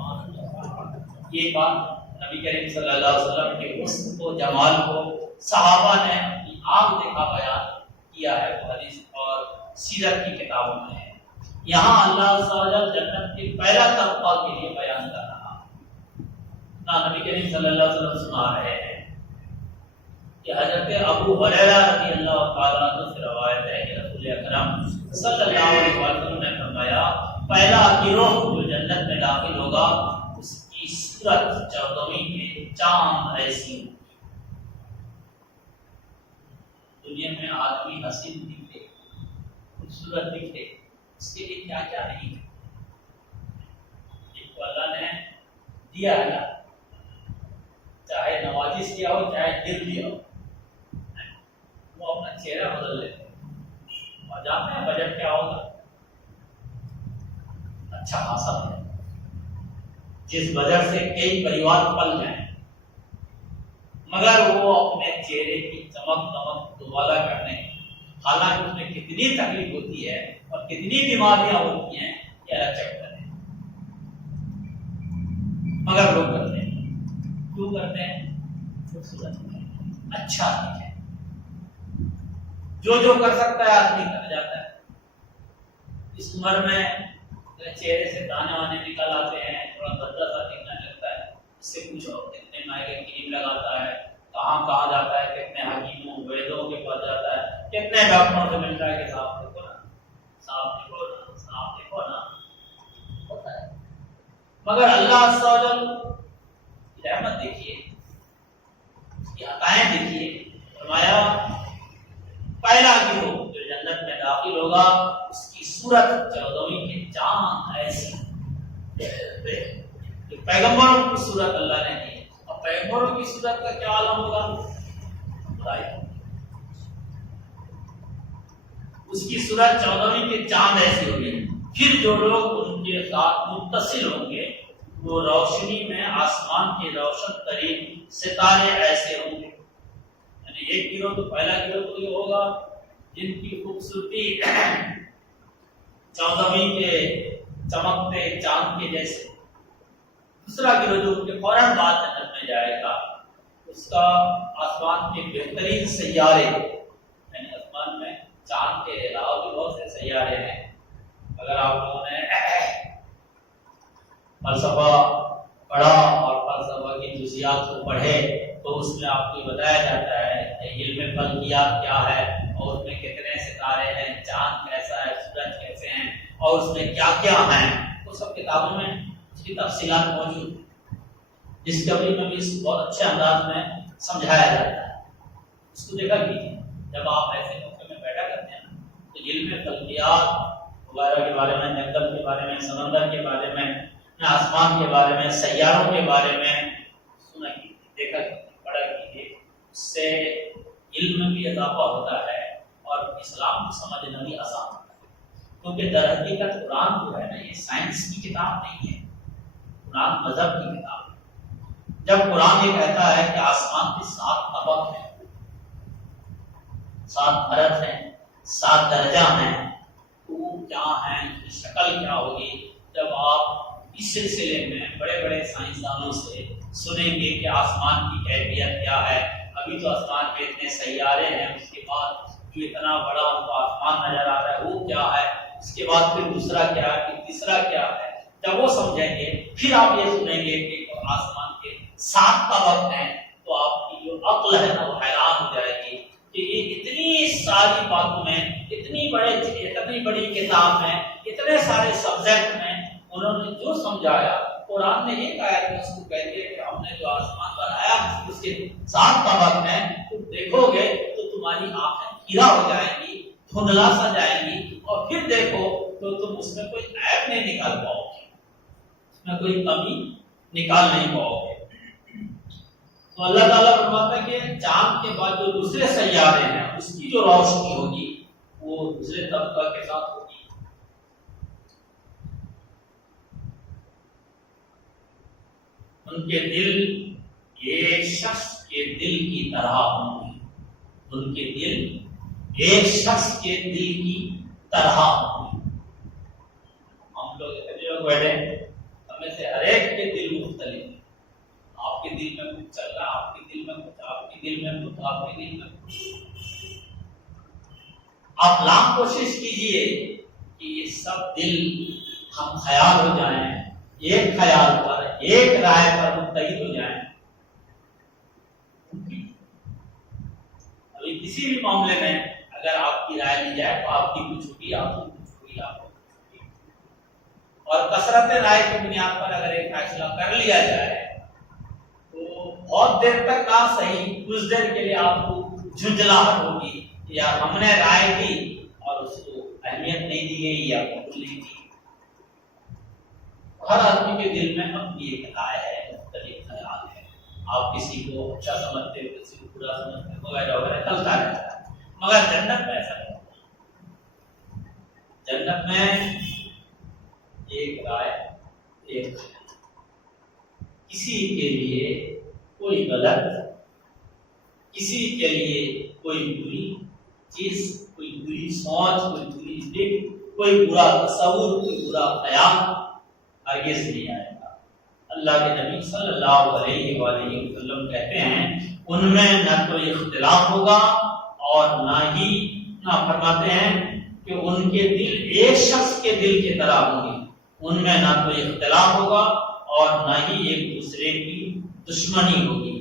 یہ بات نبی کریم صلی اللہ علیہ وسلم کے حسن کو، جمال کو صحابہ نے اپنی آنکھ دیکھا بیان کیا ہے، وہ حدیث اور سیرت کی کتابوں میں ہے۔ یہاں اللہ عز و جل جنت کے پہلا طبقہ کے لیے بیان کر رہا ہے۔ نبی کریم صلی اللہ علیہ وسلم سنا رہے ہیں کہ حضرت ابو ہریرہ رضی اللہ تعالیٰ عنہ سے روایت ہے کہ رسول اکرم صلی اللہ علیہ وسلم نے فرمایا، پہلا گروہ جو جنت میں داخل ہوگا اس کی صورت چودھویں کے چاند ایسی ہوگی۔ دنیا میں آدمی حسین دکھے، خوبصورت دکھے، اس کے لیے کیا کیا نہیں ہے۔ ایک تو اللہ نے دیا ہے، چاہے نوازش کیا ہو چاہے دل دیا ہو، وہ اپنا چہرہ بدل لیتے ہیں۔ اور جانتے ہیں بجٹ کیا ہوگا؟ اچھا خاصا ہے، جس بجٹ سے کئی پریوار پل جائیں، مگر وہ اپنے چہرے کی چمک دمک دوبارہ کرنے، حالانکہ اس میں کتنی تکلیف ہوتی ہے اور کتنی بیماریاں ہوتی ہیں یہ الگ چیک کریں، مگر لوگ کرتے ہیں۔ کیوں کرتے ہیں؟ خوبصورت اچھا ہے، جو کر سکتا ہے آدمی کر جاتا ہے۔ اس عمر میں چہرے سے دانے وانے نکل آتے ہیں، تھوڑا بھدا سا دکھنے لگتا ہے، اس سے پوچھو کتنے مہنگے کریم لگاتا ہے، کہاں جاتا ہے، کتنے حکیموں ویدوں کے پاس جاتا ہے، کتنے ڈاکٹروں سے ملتا ہے کہ صاحب دیکھو نا، صاحب دیکھو نا ہوتا ہے۔ مگر اللہ عز و جل کی رحمت دیکھیے، اس کی عطائیں دیکھیے، فرمایا پہلا گروہ جو جنت میں داخل ہوگا اس کی صورت چودھویں کے چاند ایسی۔ پیغمبروں کی صورت اللہ نے دی، اور پیغمبروں کی صورت کا کیا عالم ہوگا؟ برائی، اس کی صورت 14ویں کے چاند ایسی ہوگی. پھر جو لوگ ان کے ساتھ متصل ہوں گے وہ روشنی میں آسمان کے روشن ترین ستارے ایسے ہوں گے. یعنی ایک گروہ تو پہلا گروہ تو یہ ہوگا جن کی خوبصورتی 14ویں کے چمکتے چاند کے جیسے. دوسرا گروہ جو ان کے فوراً بعد جنت میں جائے گا اس کا آسمان کے بہترین سیارے، یعنی آسمان میں چاند کے علاوہ بھی بہت سے سیارے ہیں. اگر آپ لوگوں نے فلسفہ پڑھا اور فلسفہ کی جزیات کو پڑھے تو اس میں آپ کو بتایا جاتا ہے کہ علم فلکیات کیا ہے اور اس میں کتنے ستارے ہیں، چاند کیسا ہے، سورج کیسے ہیں اور اس میں کیا کیا ہیں. وہ سب کتابوں میں اس کی تفصیلات موجود ہیں. ڈسکوری میں بھی اس بہت اچھے انداز میں سمجھایا جاتا ہے. اس کو دیکھا کیجیے جب آپ ایسے موقع میں بیٹھا کرتے ہیں تو علم فلکیات وغیرہ کے بارے میں، جنگل کے بارے میں، سمندر کے بارے میں، آسمان کے بارے میں، سیاروں کے بارے میں سنا کیجیے، دیکھا کیجیے، پڑھا کیجیے. اس سے علم میں بھی اضافہ ہوتا ہے اور اسلام کو سمجھنا بھی آسان ہوتا ہے. کیونکہ در حقیقت قرآن جو ہے نا یہ سائنس کی کتاب نہیں ہے، قرآن مذہب کی کتاب ہے. جب قرآن یہ کہتا ہے کہ آسمان کے 7 طبق ہیں، 7 حرف ہیں، 7 درجہ ہیں، وہ کیا ہیں، ان کی شکل کیا ہوگی. جب آپ اس سلسلے میں بڑے بڑے سائنسدانوں سے سنیں گے کہ آسمان کی کیفیت کیا ہے، ابھی تو آسمان پہ اتنے سیارے ہیں، اس کے بعد جو اتنا بڑا ان کو آسمان نظر آ رہا ہے وہ کیا ہے، اس کے بعد پھر دوسرا کیا ہے، پھر تیسرا کیا ہے، جب وہ سمجھیں گے پھر آپ یہ سنیں گے کہ آسمان کے 7 طبق ہیں تو آپ کی جو عقل ہے نا وہ حیران ہو جائے گی کہ یہ اتنی ساری باتوں میں، اتنی بڑی کتاب میں، اتنے سارے سبجیکٹ میں انہوں نے جو سمجھایا. قرآن نے ایک آیت میں اس کو کہتے ہیں کہ ہم نے جو آسمان بنایا اس کے 7 طبق ہیں، تم دیکھو گے تو تمہاری آنکھیں کھیرا ہو جائیں گی، دھندلا سا جائیں گی، اور پھر دیکھو تو تم اس میں کوئی عیب نہیں نکال پاؤ گے، اس میں کوئی کمی نکال نہیں پاؤ گے. تو اللہ تعالیٰ فرماتا ہے کہ چاند کے بعد جو دوسرے سیارے ہیں اس کی جو روشنی ہوگی وہ دوسرے طبقہ کے ساتھ ہوگی. ان کے دل ایک شخص کے دل کی طرح ہوں گے، ان کے دل ایک شخص کے دل کی طرح ہوں گے. ہم لوگ اتنے لوگ بیٹھے ہمیں سے ہر ایک کے دل مختلف ہیں. آپ کے دل میں کچھ چل رہا ہے، آپ کے دل میں کچھ، آپ کے دل میں کچھ، آپ کے دل میں کچھ. آپ لاکھ کوشش کیجئے کہ یہ سب دل ہم خیال ہو جائیں، ایک خیال پر، ایک رائے پر متحد ہو جائیں. ابھی کسی بھی معاملے میں اگر آپ کی رائے لی جائے تو آپ کی کچھ ہوگی، آپ کی کچھ ہوگی، آپ کو کچھ ہوگی. اور کثرت رائے کی بنیاد پر اگر ایک فیصلہ کر لیا جائے تو بہت دیر تک نہ صحیح، کچھ دیر کے لیے آپ کو جھنجھلاہٹ ہوگی کہ یار ہم نے رائے دی اور اس کو اہمیت نہیں دی گئی یا قبول نہیں دی. ہر آدمی کے دل میں اپنی ایک رائے ہے، مختلف خیال ہے. آپ کسی کو اچھا سمجھتے ہو، کسی کو برا سمجھتے ہو، وغیرہ وغیرہ چلتا رہتا ہے. مگر جنت میں ایسا نہیں ہوتا. جنت میں ایک رائے، ایک خیال. کسی کے لیے کوئی غلط، کسی کے لیے کوئی بری چیز، کوئی بری سوچ، کوئی بری فکر، کوئی برا تصور، کوئی برا خیال ہرگز نہیں آئے گا. اللہ کے نبی صلی اللہ علیہ وآلہ وسلم کہتے ہیں ان میں نہ کوئی اختلاف ہوگا اور نہ ہی فرماتے ہیں کہ ان کے دل ایک شخص کے دل کی طرح ہوں گے. ان میں نہ کوئی اختلاف ہوگا اور نہ ہی ایک دوسرے کی دشمنی ہوگی.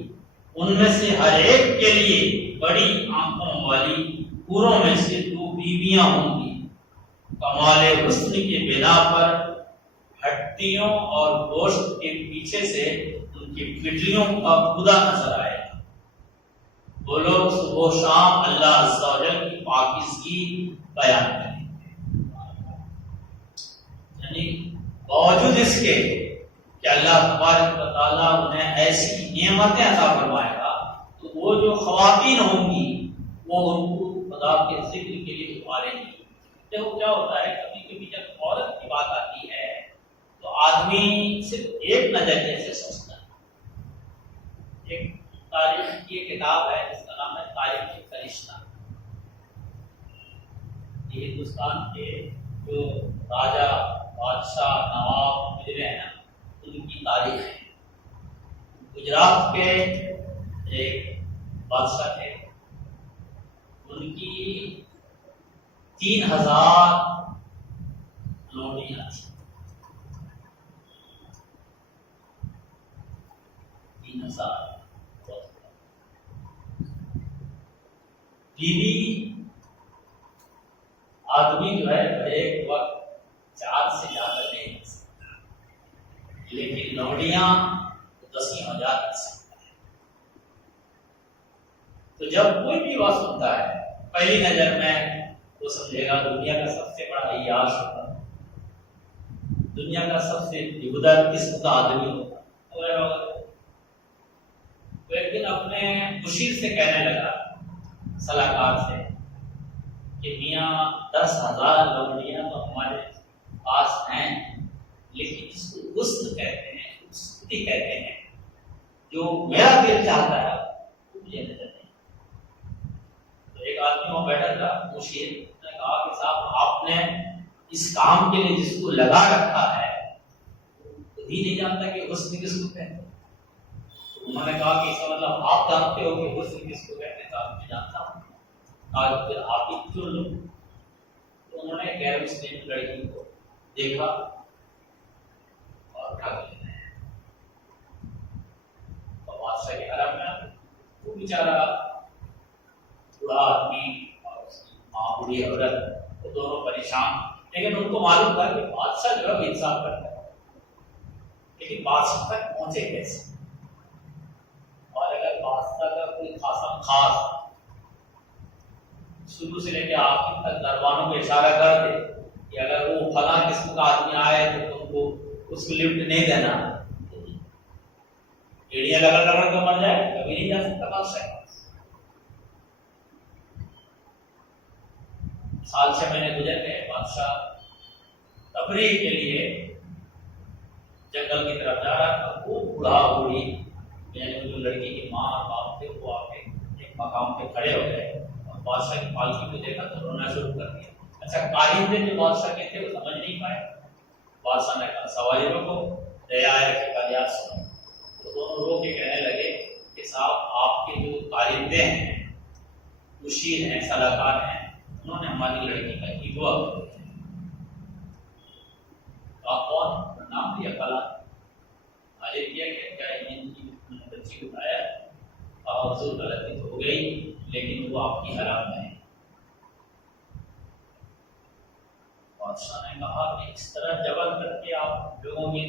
ان میں سے ہر ایک کے لیے بڑی آنکھوں والی حوروں میں سے 2 بیویاں ہوں گی. کمال حسن کی بنا پر ہڈیوں اور گوشت کے پیچھے سے ان کی پٹلیوں کا خدا نظر آئے گا. وہ لوگ صبح و شام اللہ عز و جل کی پاکیزگی بیان کریں گے. یعنی باوجود اس کے کہ اللہ تبارک و تعالیٰ انہیں ایسی نعمتیں عطا فرمائے گا تو وہ جو خواتین ہوں گی وہ ان کو خدا کے ذکر کے لیے ابھاریں گی۔ دیکھو کیا ہوتا ہے، کبھی کبھی جب عورت کی بات آتی ہے تو آدمی صرف ایک نظریے سے سوچتا ہے۔ ایک تاریخ کی ایک کتاب ہے جس کا نام ہے تاریخ فرشتہ، یہ ہندوستان کے جو راجا بادشاہ نواب گزرے ہیں نا ان کی تاریخ ہے۔ گجرات کے ایک بادشاہ تھے، ان کی 3000 لونڈیاں تھیں، 3000 بیوی آدمی جو ہے ایک وقت 4 سے زیادہ نہیں رہ سکتا، لیکن لونڈیاں 10,000 رہ سکتا ہے۔ تو جب کوئی بھی بات سنتا ہے پہلی نظر میں وہ سمجھے گا دنیا کا سب سے بڑا عیاش ہوتا ہے، دنیا کا سب سے بےہودہ قسم کا آدمی ہوتا ہے۔ تو ایک دن اپنے مشیر سے کہنے لگا، صلاحکار سے، کہ میاں 10,000 لونڈیاں تو ہمارے پاس ہیں، لیکن جس کو حسن کہتے ہیں، خوبصورتی کہتے ہیں، جو میرا دل چاہتا ہے وہ مجھے نظر نہیں۔ تو ایک آدمی وہاں بیٹھا تھا، مشیر نے کہا کہ صاحب آپ نے اس کام کے لیے جس کو لگا رکھا ہے خود ہی نہیں جانتا کہ حسن کس کو کہتے ہیں۔ انہوں نے کہا کہ اس کا مطلب آپ جانتے ہو کہ حسن کس کو کہتے ہیں؟ کہا میں جانتا ہوں۔ آج پھر آپ ہی چن لو۔ تو انہوں نے غیر مسلم لڑکی کو دیکھا اور اٹھا کے لے گئے۔ تو بادشاہ کے حرم میں وہ بیچارہ بوڑھا آدمی اور اس کی ماں بوڑھی عورت وہ دونوں پریشان، لیکن ان کو معلوم تھا کہ بادشاہ جو ہے وہ انصاف کرتا ہے، لیکن بادشاہ تک پہنچے کیسے؟ اور اگر بادشاہ کا کوئی خاص شروع سے لے کے آخر تک دربانوں کو اشارہ کر دے کہ اگر وہ فلاں قسم کا آدمی آئے تو تم کو اس کو لفٹ نہیں دینا، ایڑیاں لگا کر مر جائے، کبھی نہیں جا سکتا بادشاہ۔ 6 مہینے گزر گئے، بادشاہ تفریح کے لیے جنگل کی طرف جا رہا تھا۔ وہ بوڑھا بوڑھی یعنی جو لڑکی کی ماں اور باپ تھے وہ آ کے ایک مقام پہ کھڑے ہو گئے اور بادشاہ کی پالکی کو دیکھا تو رونا شروع کر دیا۔ اچھا کارندے جو بادشاہ کے تھے وہ سمجھ نہیں پائے۔ بادشاہ نے کہا سواریوں کو دیا ہے کہ فریاد سنو۔ تو دونوں رو کے کہنے لگے کہ صاحب آپ کے جو کارندے ہیں، مشیر ہیں، صلاحکار ہیں، انہوں نے ہماری لڑکی کا اغوا کر دیا۔ آپ کون؟ نام دیا فلاں، حاضر کیا کہ کیا ان کی بچی کو اٹھایا اور حضور غلطی تو ہو گئی لیکن وہ آپ کی حرام میں ہے۔ بادشاہ نے کہا کہ اس طرح جبر کر کے آپ لوگوں کے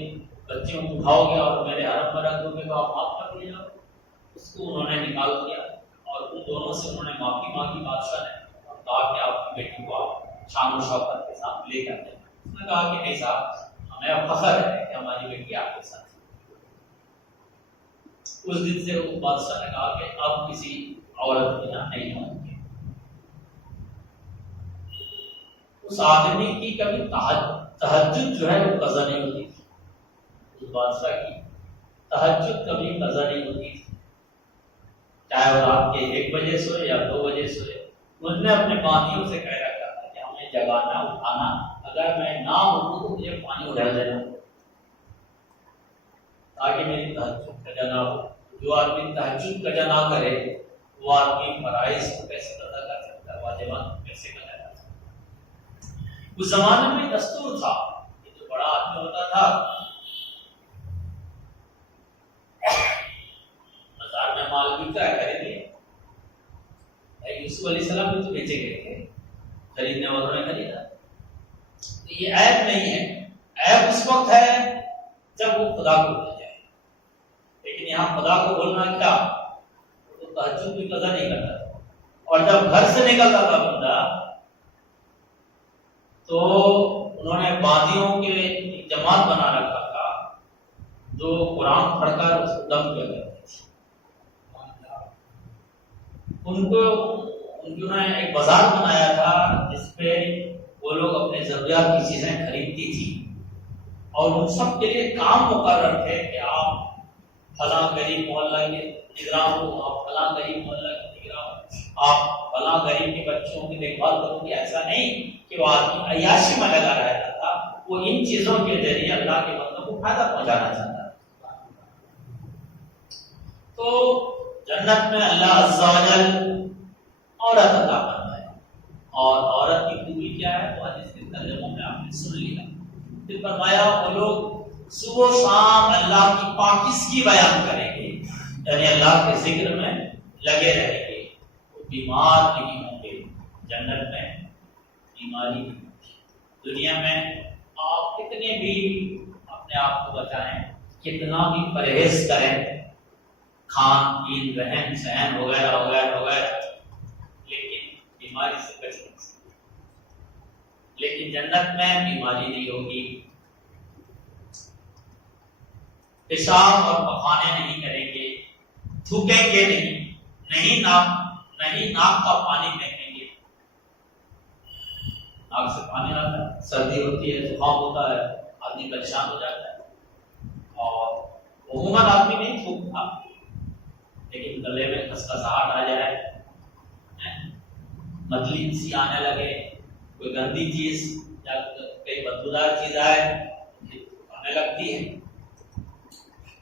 بچوں کو اٹھاؤ گے اور میرے حرم میں رکھ دو گے تو آپ معاف کر دیا۔ اس کو انہوں نے نکال دیا اور ان دونوں سے انہوں نے معافی مانگی بادشاہ نے، اور کہا کہ آپ کی بیٹی کو آپ شان و شوکت کے ساتھ لے کر دیں۔ اس نے کہا کہ نہیں صاحب، ہمیں فخر ہے کہ ہماری بیٹی آپ کے ساتھ۔ اس دن سے وہ بادشاہ نے کہا کہ اب کسی عورت کو یہاں نہیں آؤں گے۔ اس آدمی کی کبھی تہجد جو ہے وہ قضا نہیں ہوتی تھی، اس بادشاہ کی تہجد کبھی قضا نہیں ہوتی تھی، چاہے وہ رات کے 1 بجے سوئے یا 2 بجے سوئے۔ اس نے اپنے باندیوں سے کہہ رکھا تھا کہ ہمیں جگانا اٹھانا، اگر میں نہ اٹھوں تو مجھے پانی اڑا دینا تاکہ میری تہجد کا جنا ہو۔ جو آدمی تہجد کا جنا کرے وہ آدمی فرائض کو کیسے ادا کر سکتا ہے، واجبات کو کیسے ادا کر سکتا ہے؟ اس زمانے میں دستور تھا کہ جو بڑا آدمی ہوتا تھا بازار میں مال بکتا ہے خریدیے۔ یوسف علیہ السلام بھی تو بیچے گئے تھے، خریدنے والوں نے خریدا۔ یہ عیب نہیں ہے، عیب اس وقت ہے جب وہ خدا کو بھول جائے، لیکن یہاں خدا کو بھولنا کیا، وہ تہجد بھی قضا نہیں کرتا تھا۔ اور جب گھر سے نکلتا تھا بندہ تو انہوں نے بادیوں کے ایک جماعت بنا رکھا تھا، جو قرآن پڑھ کر اس کو دم کیا کرتے تھے. انہوں نے ایک بازار بنایا تھا جس پہ وہ لوگ اپنے ضروریات کی چیزیں خریدتی تھی اور ان سب کے لیے کام مقرر تھے کہ آپ فلاں غریب محلہ کے نگراں ہو، آپ فلاں غریب محلہ کے نگراں ہو، آپ فلاں غریب کے بچوں کی دیکھ بھال کرو گے. ایسا نہیں کہ وہ آدمی عیاشی میں لگا رہتا تھا، وہ ان چیزوں کے ذریعے اللہ کے بندوں کو فائدہ پہنچانا چاہتا تھا. تو جنت میں اللہ عز و جل عورت عطا کرتا ہے، اور عورت کی خوبی کیا ہے تو حدیث کے ترجموں میں آپ نے سن لیا. پھر فرمایا وہ لوگ صبح و شام اللہ کی پاکیزگی بیان کریں گے، یعنی اللہ کے ذکر میں لگے رہیں گے. وہ بیمار نہیں ہوں گے. جنت میں بیماری نہیں ہوگی. دنیا میں آپ کتنے بھی اپنے آپ کو بچائیں، کتنا بھی پرہیز کریں، کھان پین رہن سہن وغیرہ وغیرہ وغیرہ، لیکن بیماری سے بچ نہیں سکتے. لیکن جنت میں بیماری نہیں ہوگی. پیشاب اور پخانے نہیں کریں گے، تھوکیں گے نہیں ناک کا پانی پھینکیں گے. ناک سے پانی آتا ہے، سردی ہوتی ہے، زکام ہوتا ہے، آدمی پریشان ہو جاتا ہے اور عموماً آدمی نہیں تھوکتا، لیکن گلے میں خسخساہٹ آ جائے، متلی سی آنے لگے، کوئی گندی چیز یا کوئی بدبودار چیز آئے آنے لگتی ہے.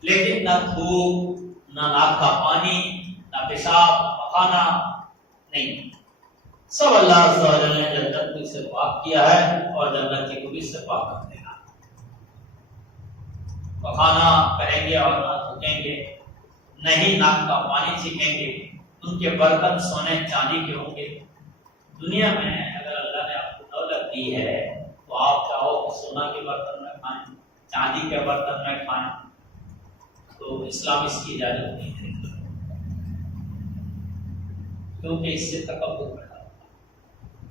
لیکن نہ تھوک، نہ ناک کا پانی، نہ پیشاب، نہ پخانا نہیں. سب اللہ عز و جل نے جنت کو سے پاک کیا ہے اور جنتی کو بھی سے پاک کر دے گا. پخانا کریں گے اور نہ تھوکیں گے، نہیں ناک کا پانی چھینکیں گے. ان کے برتن سونے چاندی کے ہوں گے. دنیا میں اگر اللہ نے آپ کو دولت دی ہے تو آپ چاہو کہ سونا کے برتن میں کھائیں، چاندی کے برتن میں کھائیں، تو اسلام اس کی اجازت نہیں دے گا، کیونکہ اس سے تکبر پیدا ہوتا ہے،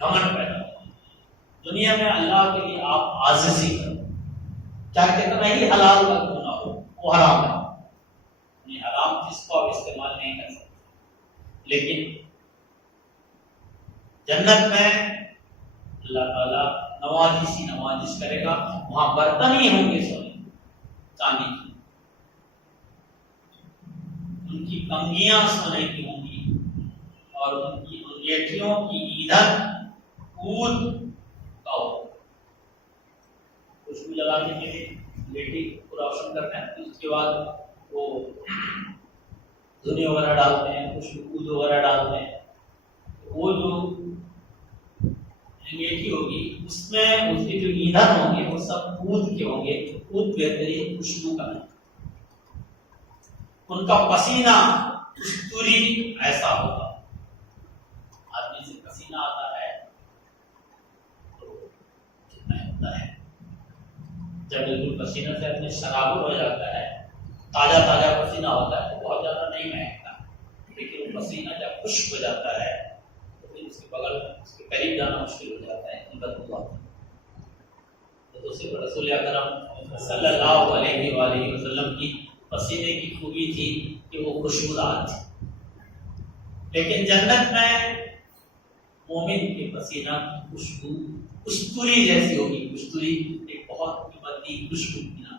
گھمنڈ پیدا ہوتا ہے. دنیا میں اللہ کے لیے آپ عاجزی کرو، چاہے کتنا ہی حلال کا کیوں نہ ہو، وہ حرام ہے. یعنی حرام چیز کو آپ استعمال نہیں کر سکتے. لیکن جنت میں اللہ تعالیٰ نوازش کرے گا. وہاں برتن ہی ہوں گے سونے چاندی کی، ان کی کنگھیاں سونے کی ہوں گی اور ان کی انگیٹھیوں کی ایندھن عود کا ہوگا. خوشبو لگانے کے لیے انگیٹھی کو روشن کرتے ہیں، پھر اس کے بعد وہ دھنی وغیرہ ڈالتے ہیں، خوشبو عود وغیرہ ڈالتے ہیں. وہ جو انگیٹھی ہوگی اس میں اس کے جو ایندھن ہوں گے وہ سب عود کے ہوں گے. عود بہترین خوشبو کا ہے. ان کا پسینہ کستوری ایسا ہوگا. آدمی سے پسینہ آتا ہے تو کتنا ہوتا ہے، جب بالکل پسینہ سے اپنے شرابور ہو جاتا ہے، تازہ پسینہ ہوتا ہے تو بہت زیادہ نہیں مہکتا. لیکن وہ پسینہ جب خشک ہو جاتا ہے تو پھر اس کے بغل اس کے قریب جانا مشکل ہو جاتا ہے، بدبو آتی ہے. تو دوسرے رسول اکرم صلی اللہ علیہ وآلہ وسلم کی پسینے کی خوبی تھی کہ وہ خوشبودار تھی. لیکن جنت میں مومن کے پسینہ کی خوشبو کستوری جیسی ہوگی. کستوری ایک بہت قیمتی خوشبو کی نام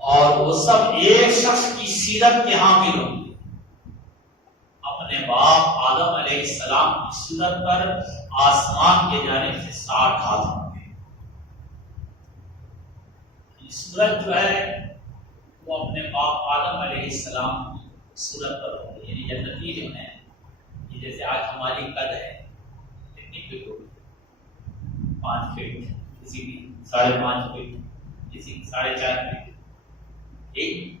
اور وہ سب ایک شخص کی سیرت کے حامل ہوں گے. اپنے باپ آدم علیہ السلام کی سیرت پر آسمان کے جانب سے 60 ہاتھ ہوں گے. سورج جو ہے وہ اپنے باپ آدم علیہ السلام کی صورت پر ہوں گے. یعنی جنتی جو ہے یہ جیسے آج ہماری قد ہے کتنی فٹ ہوگی، 5 فٹ، کسی کی 5.5 فٹ، کسی کی 4.5 فٹ. ٹھیک.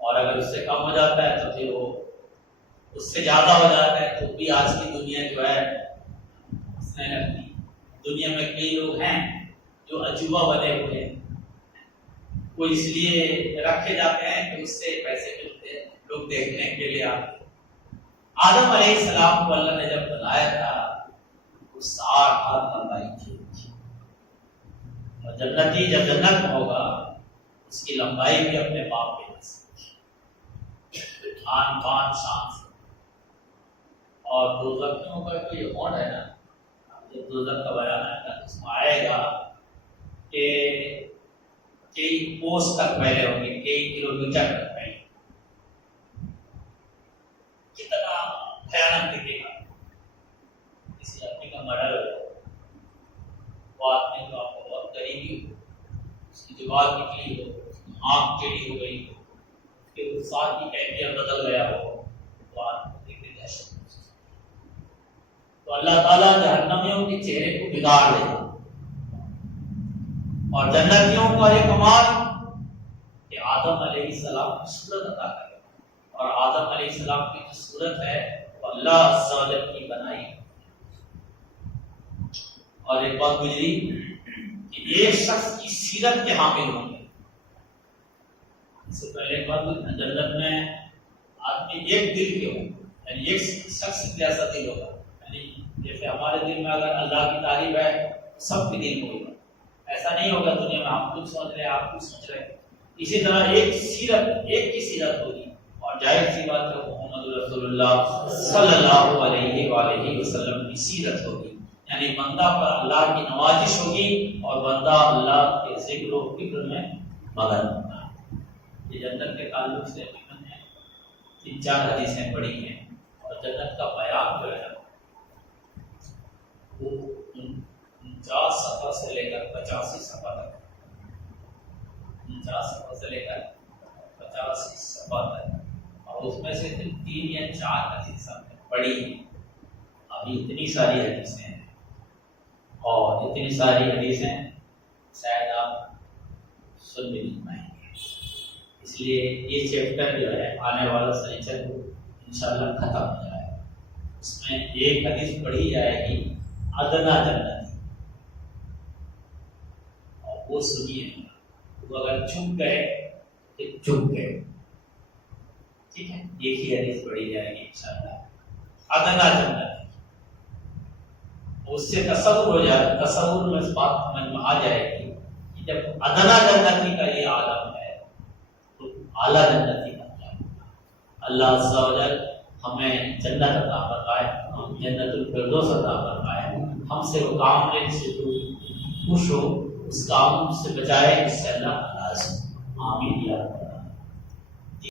اور اگر اس سے کم ہو جاتا ہے تو پھر وہ اس سے زیادہ ہو جاتا ہے تو بھی آج کی دنیا جو ہے ہنسنے لگتی. دنیا میں کئی لوگ ہیں جو عجوبہ بنے ہوئے ہیں، وہ اس لیے رکھے جاتے ہیں کہ اس سے پیسے ملتے ہیں، لوگ دیکھنے کے لیے آتے. آدم علیہ السلام کو اللہ نے جب بنایا تھا وہ 60 ہاتھ لمبائی تھی. جنتی جب جنت میں ہوگا اس کی لمبائی بھی اپنے باپ کے بس آن پان شان سے. اور دوزخیوں کا تو یہ موڈ ہے نا، جب دوزخ کا بیان ہے نا اس میں آئے گا کہ کئی کوس تک پھیلے ہوں گے، کئی کلومیٹر تک پھیلے، کتنا بھیانک دکھے گا. کسی آدمی کا مرڈر ہو جائے، وہ آدمی تو آپ کو بہت قریبی ہو، اس کی زبان نکلی ہو، آنکھ ٹیڑھی ہو گئی، اس کے ساتھ کی کیفیت بدل گیا ہو، تو آدمی کو دیکھ کے دہشت. تو اللہ تعالیٰ جہنمیوں کے چہرے کو بگاڑ دے گا، اور جنتیوں کا یہ کمال کہ آدم علیہ السلام کی صورت عطا کرے، اور آدم علیہ السلام کی جو صورت ہے وہ اللہ عز و جل کی بنائی. اور ایک بات گزری کہ ایک شخص کی سیرت کے حامل ہوں گے. اس سے پہلے ایک بات گزری جنت میں آدمی ایک دل کے ہوں، یعنی ایک شخص جیسا دل ہوگا. یعنی جیسے ہمارے دل میں اگر اللہ کی تعریف ہے سب کے دل میں ہوگا. ایسا نہیں ہوگا دنیا میں ہم کچھ سوچ رہے ہیں آپ کچھ سوچ رہے ہیں. اسی طرح ایک سیرت، ایک کی سیرت ہوگی. اور ظاہر سی بات ہے محمد رسول اللہ صلی اللہ علیہ وآلہ وسلم کی سیرت ہوگی. یعنی بندہ پر اللہ کی نوازش ہوگی اور بندہ اللہ کے ذکر و فکر میں مگن ہوگا. یہ جنت کے تعلق سے ہے 3-4 حدیثیں پڑھی ہیں. اور جنت کا بیان جو ہے وہ 49 صفحہ سے لے کر 85 صفحہ تک، 49 صفحہ سے لے کر 85 صفحہ تک. اور اس میں سے 3 یا 4 حدیثیں پڑھی ہیں. ابھی اتنی ساری حدیثیں ہیں، اور اتنی ساری حدیثیں شاید آپ سن بھی نہیں پائیں گے. اس لیے یہ چیپٹر جو ہے آنے والا سنیچر کو انشاءاللہ ختم ہو جائے گا. اس میں ایک حدیث پڑھی جائے گی ادنا جنت، اور وہ سنیے. وہ اگر چپ گئے تو چپ گئے، ٹھیک ہے. ایک ہی حدیث پڑھی جائے گی انشاءاللہ ادنا جنت. اس سے تصور ہو جائے، تصور میں اس بات سمجھ میں آ جائے گی کہ جب ادنا جنتی کا یہ عالم ہے تو اعلیٰ جنتی کا کیا ہوگا. اللہ عز و جل ہمیں جنت عطا فرمائے، جنت الفردوس عطا فرمائے. ہم سے وہ کام لے جس سے تو خوش ہو، اس کام سے بچائے جس سے اللہ ناراض ہو. آمین یا رب.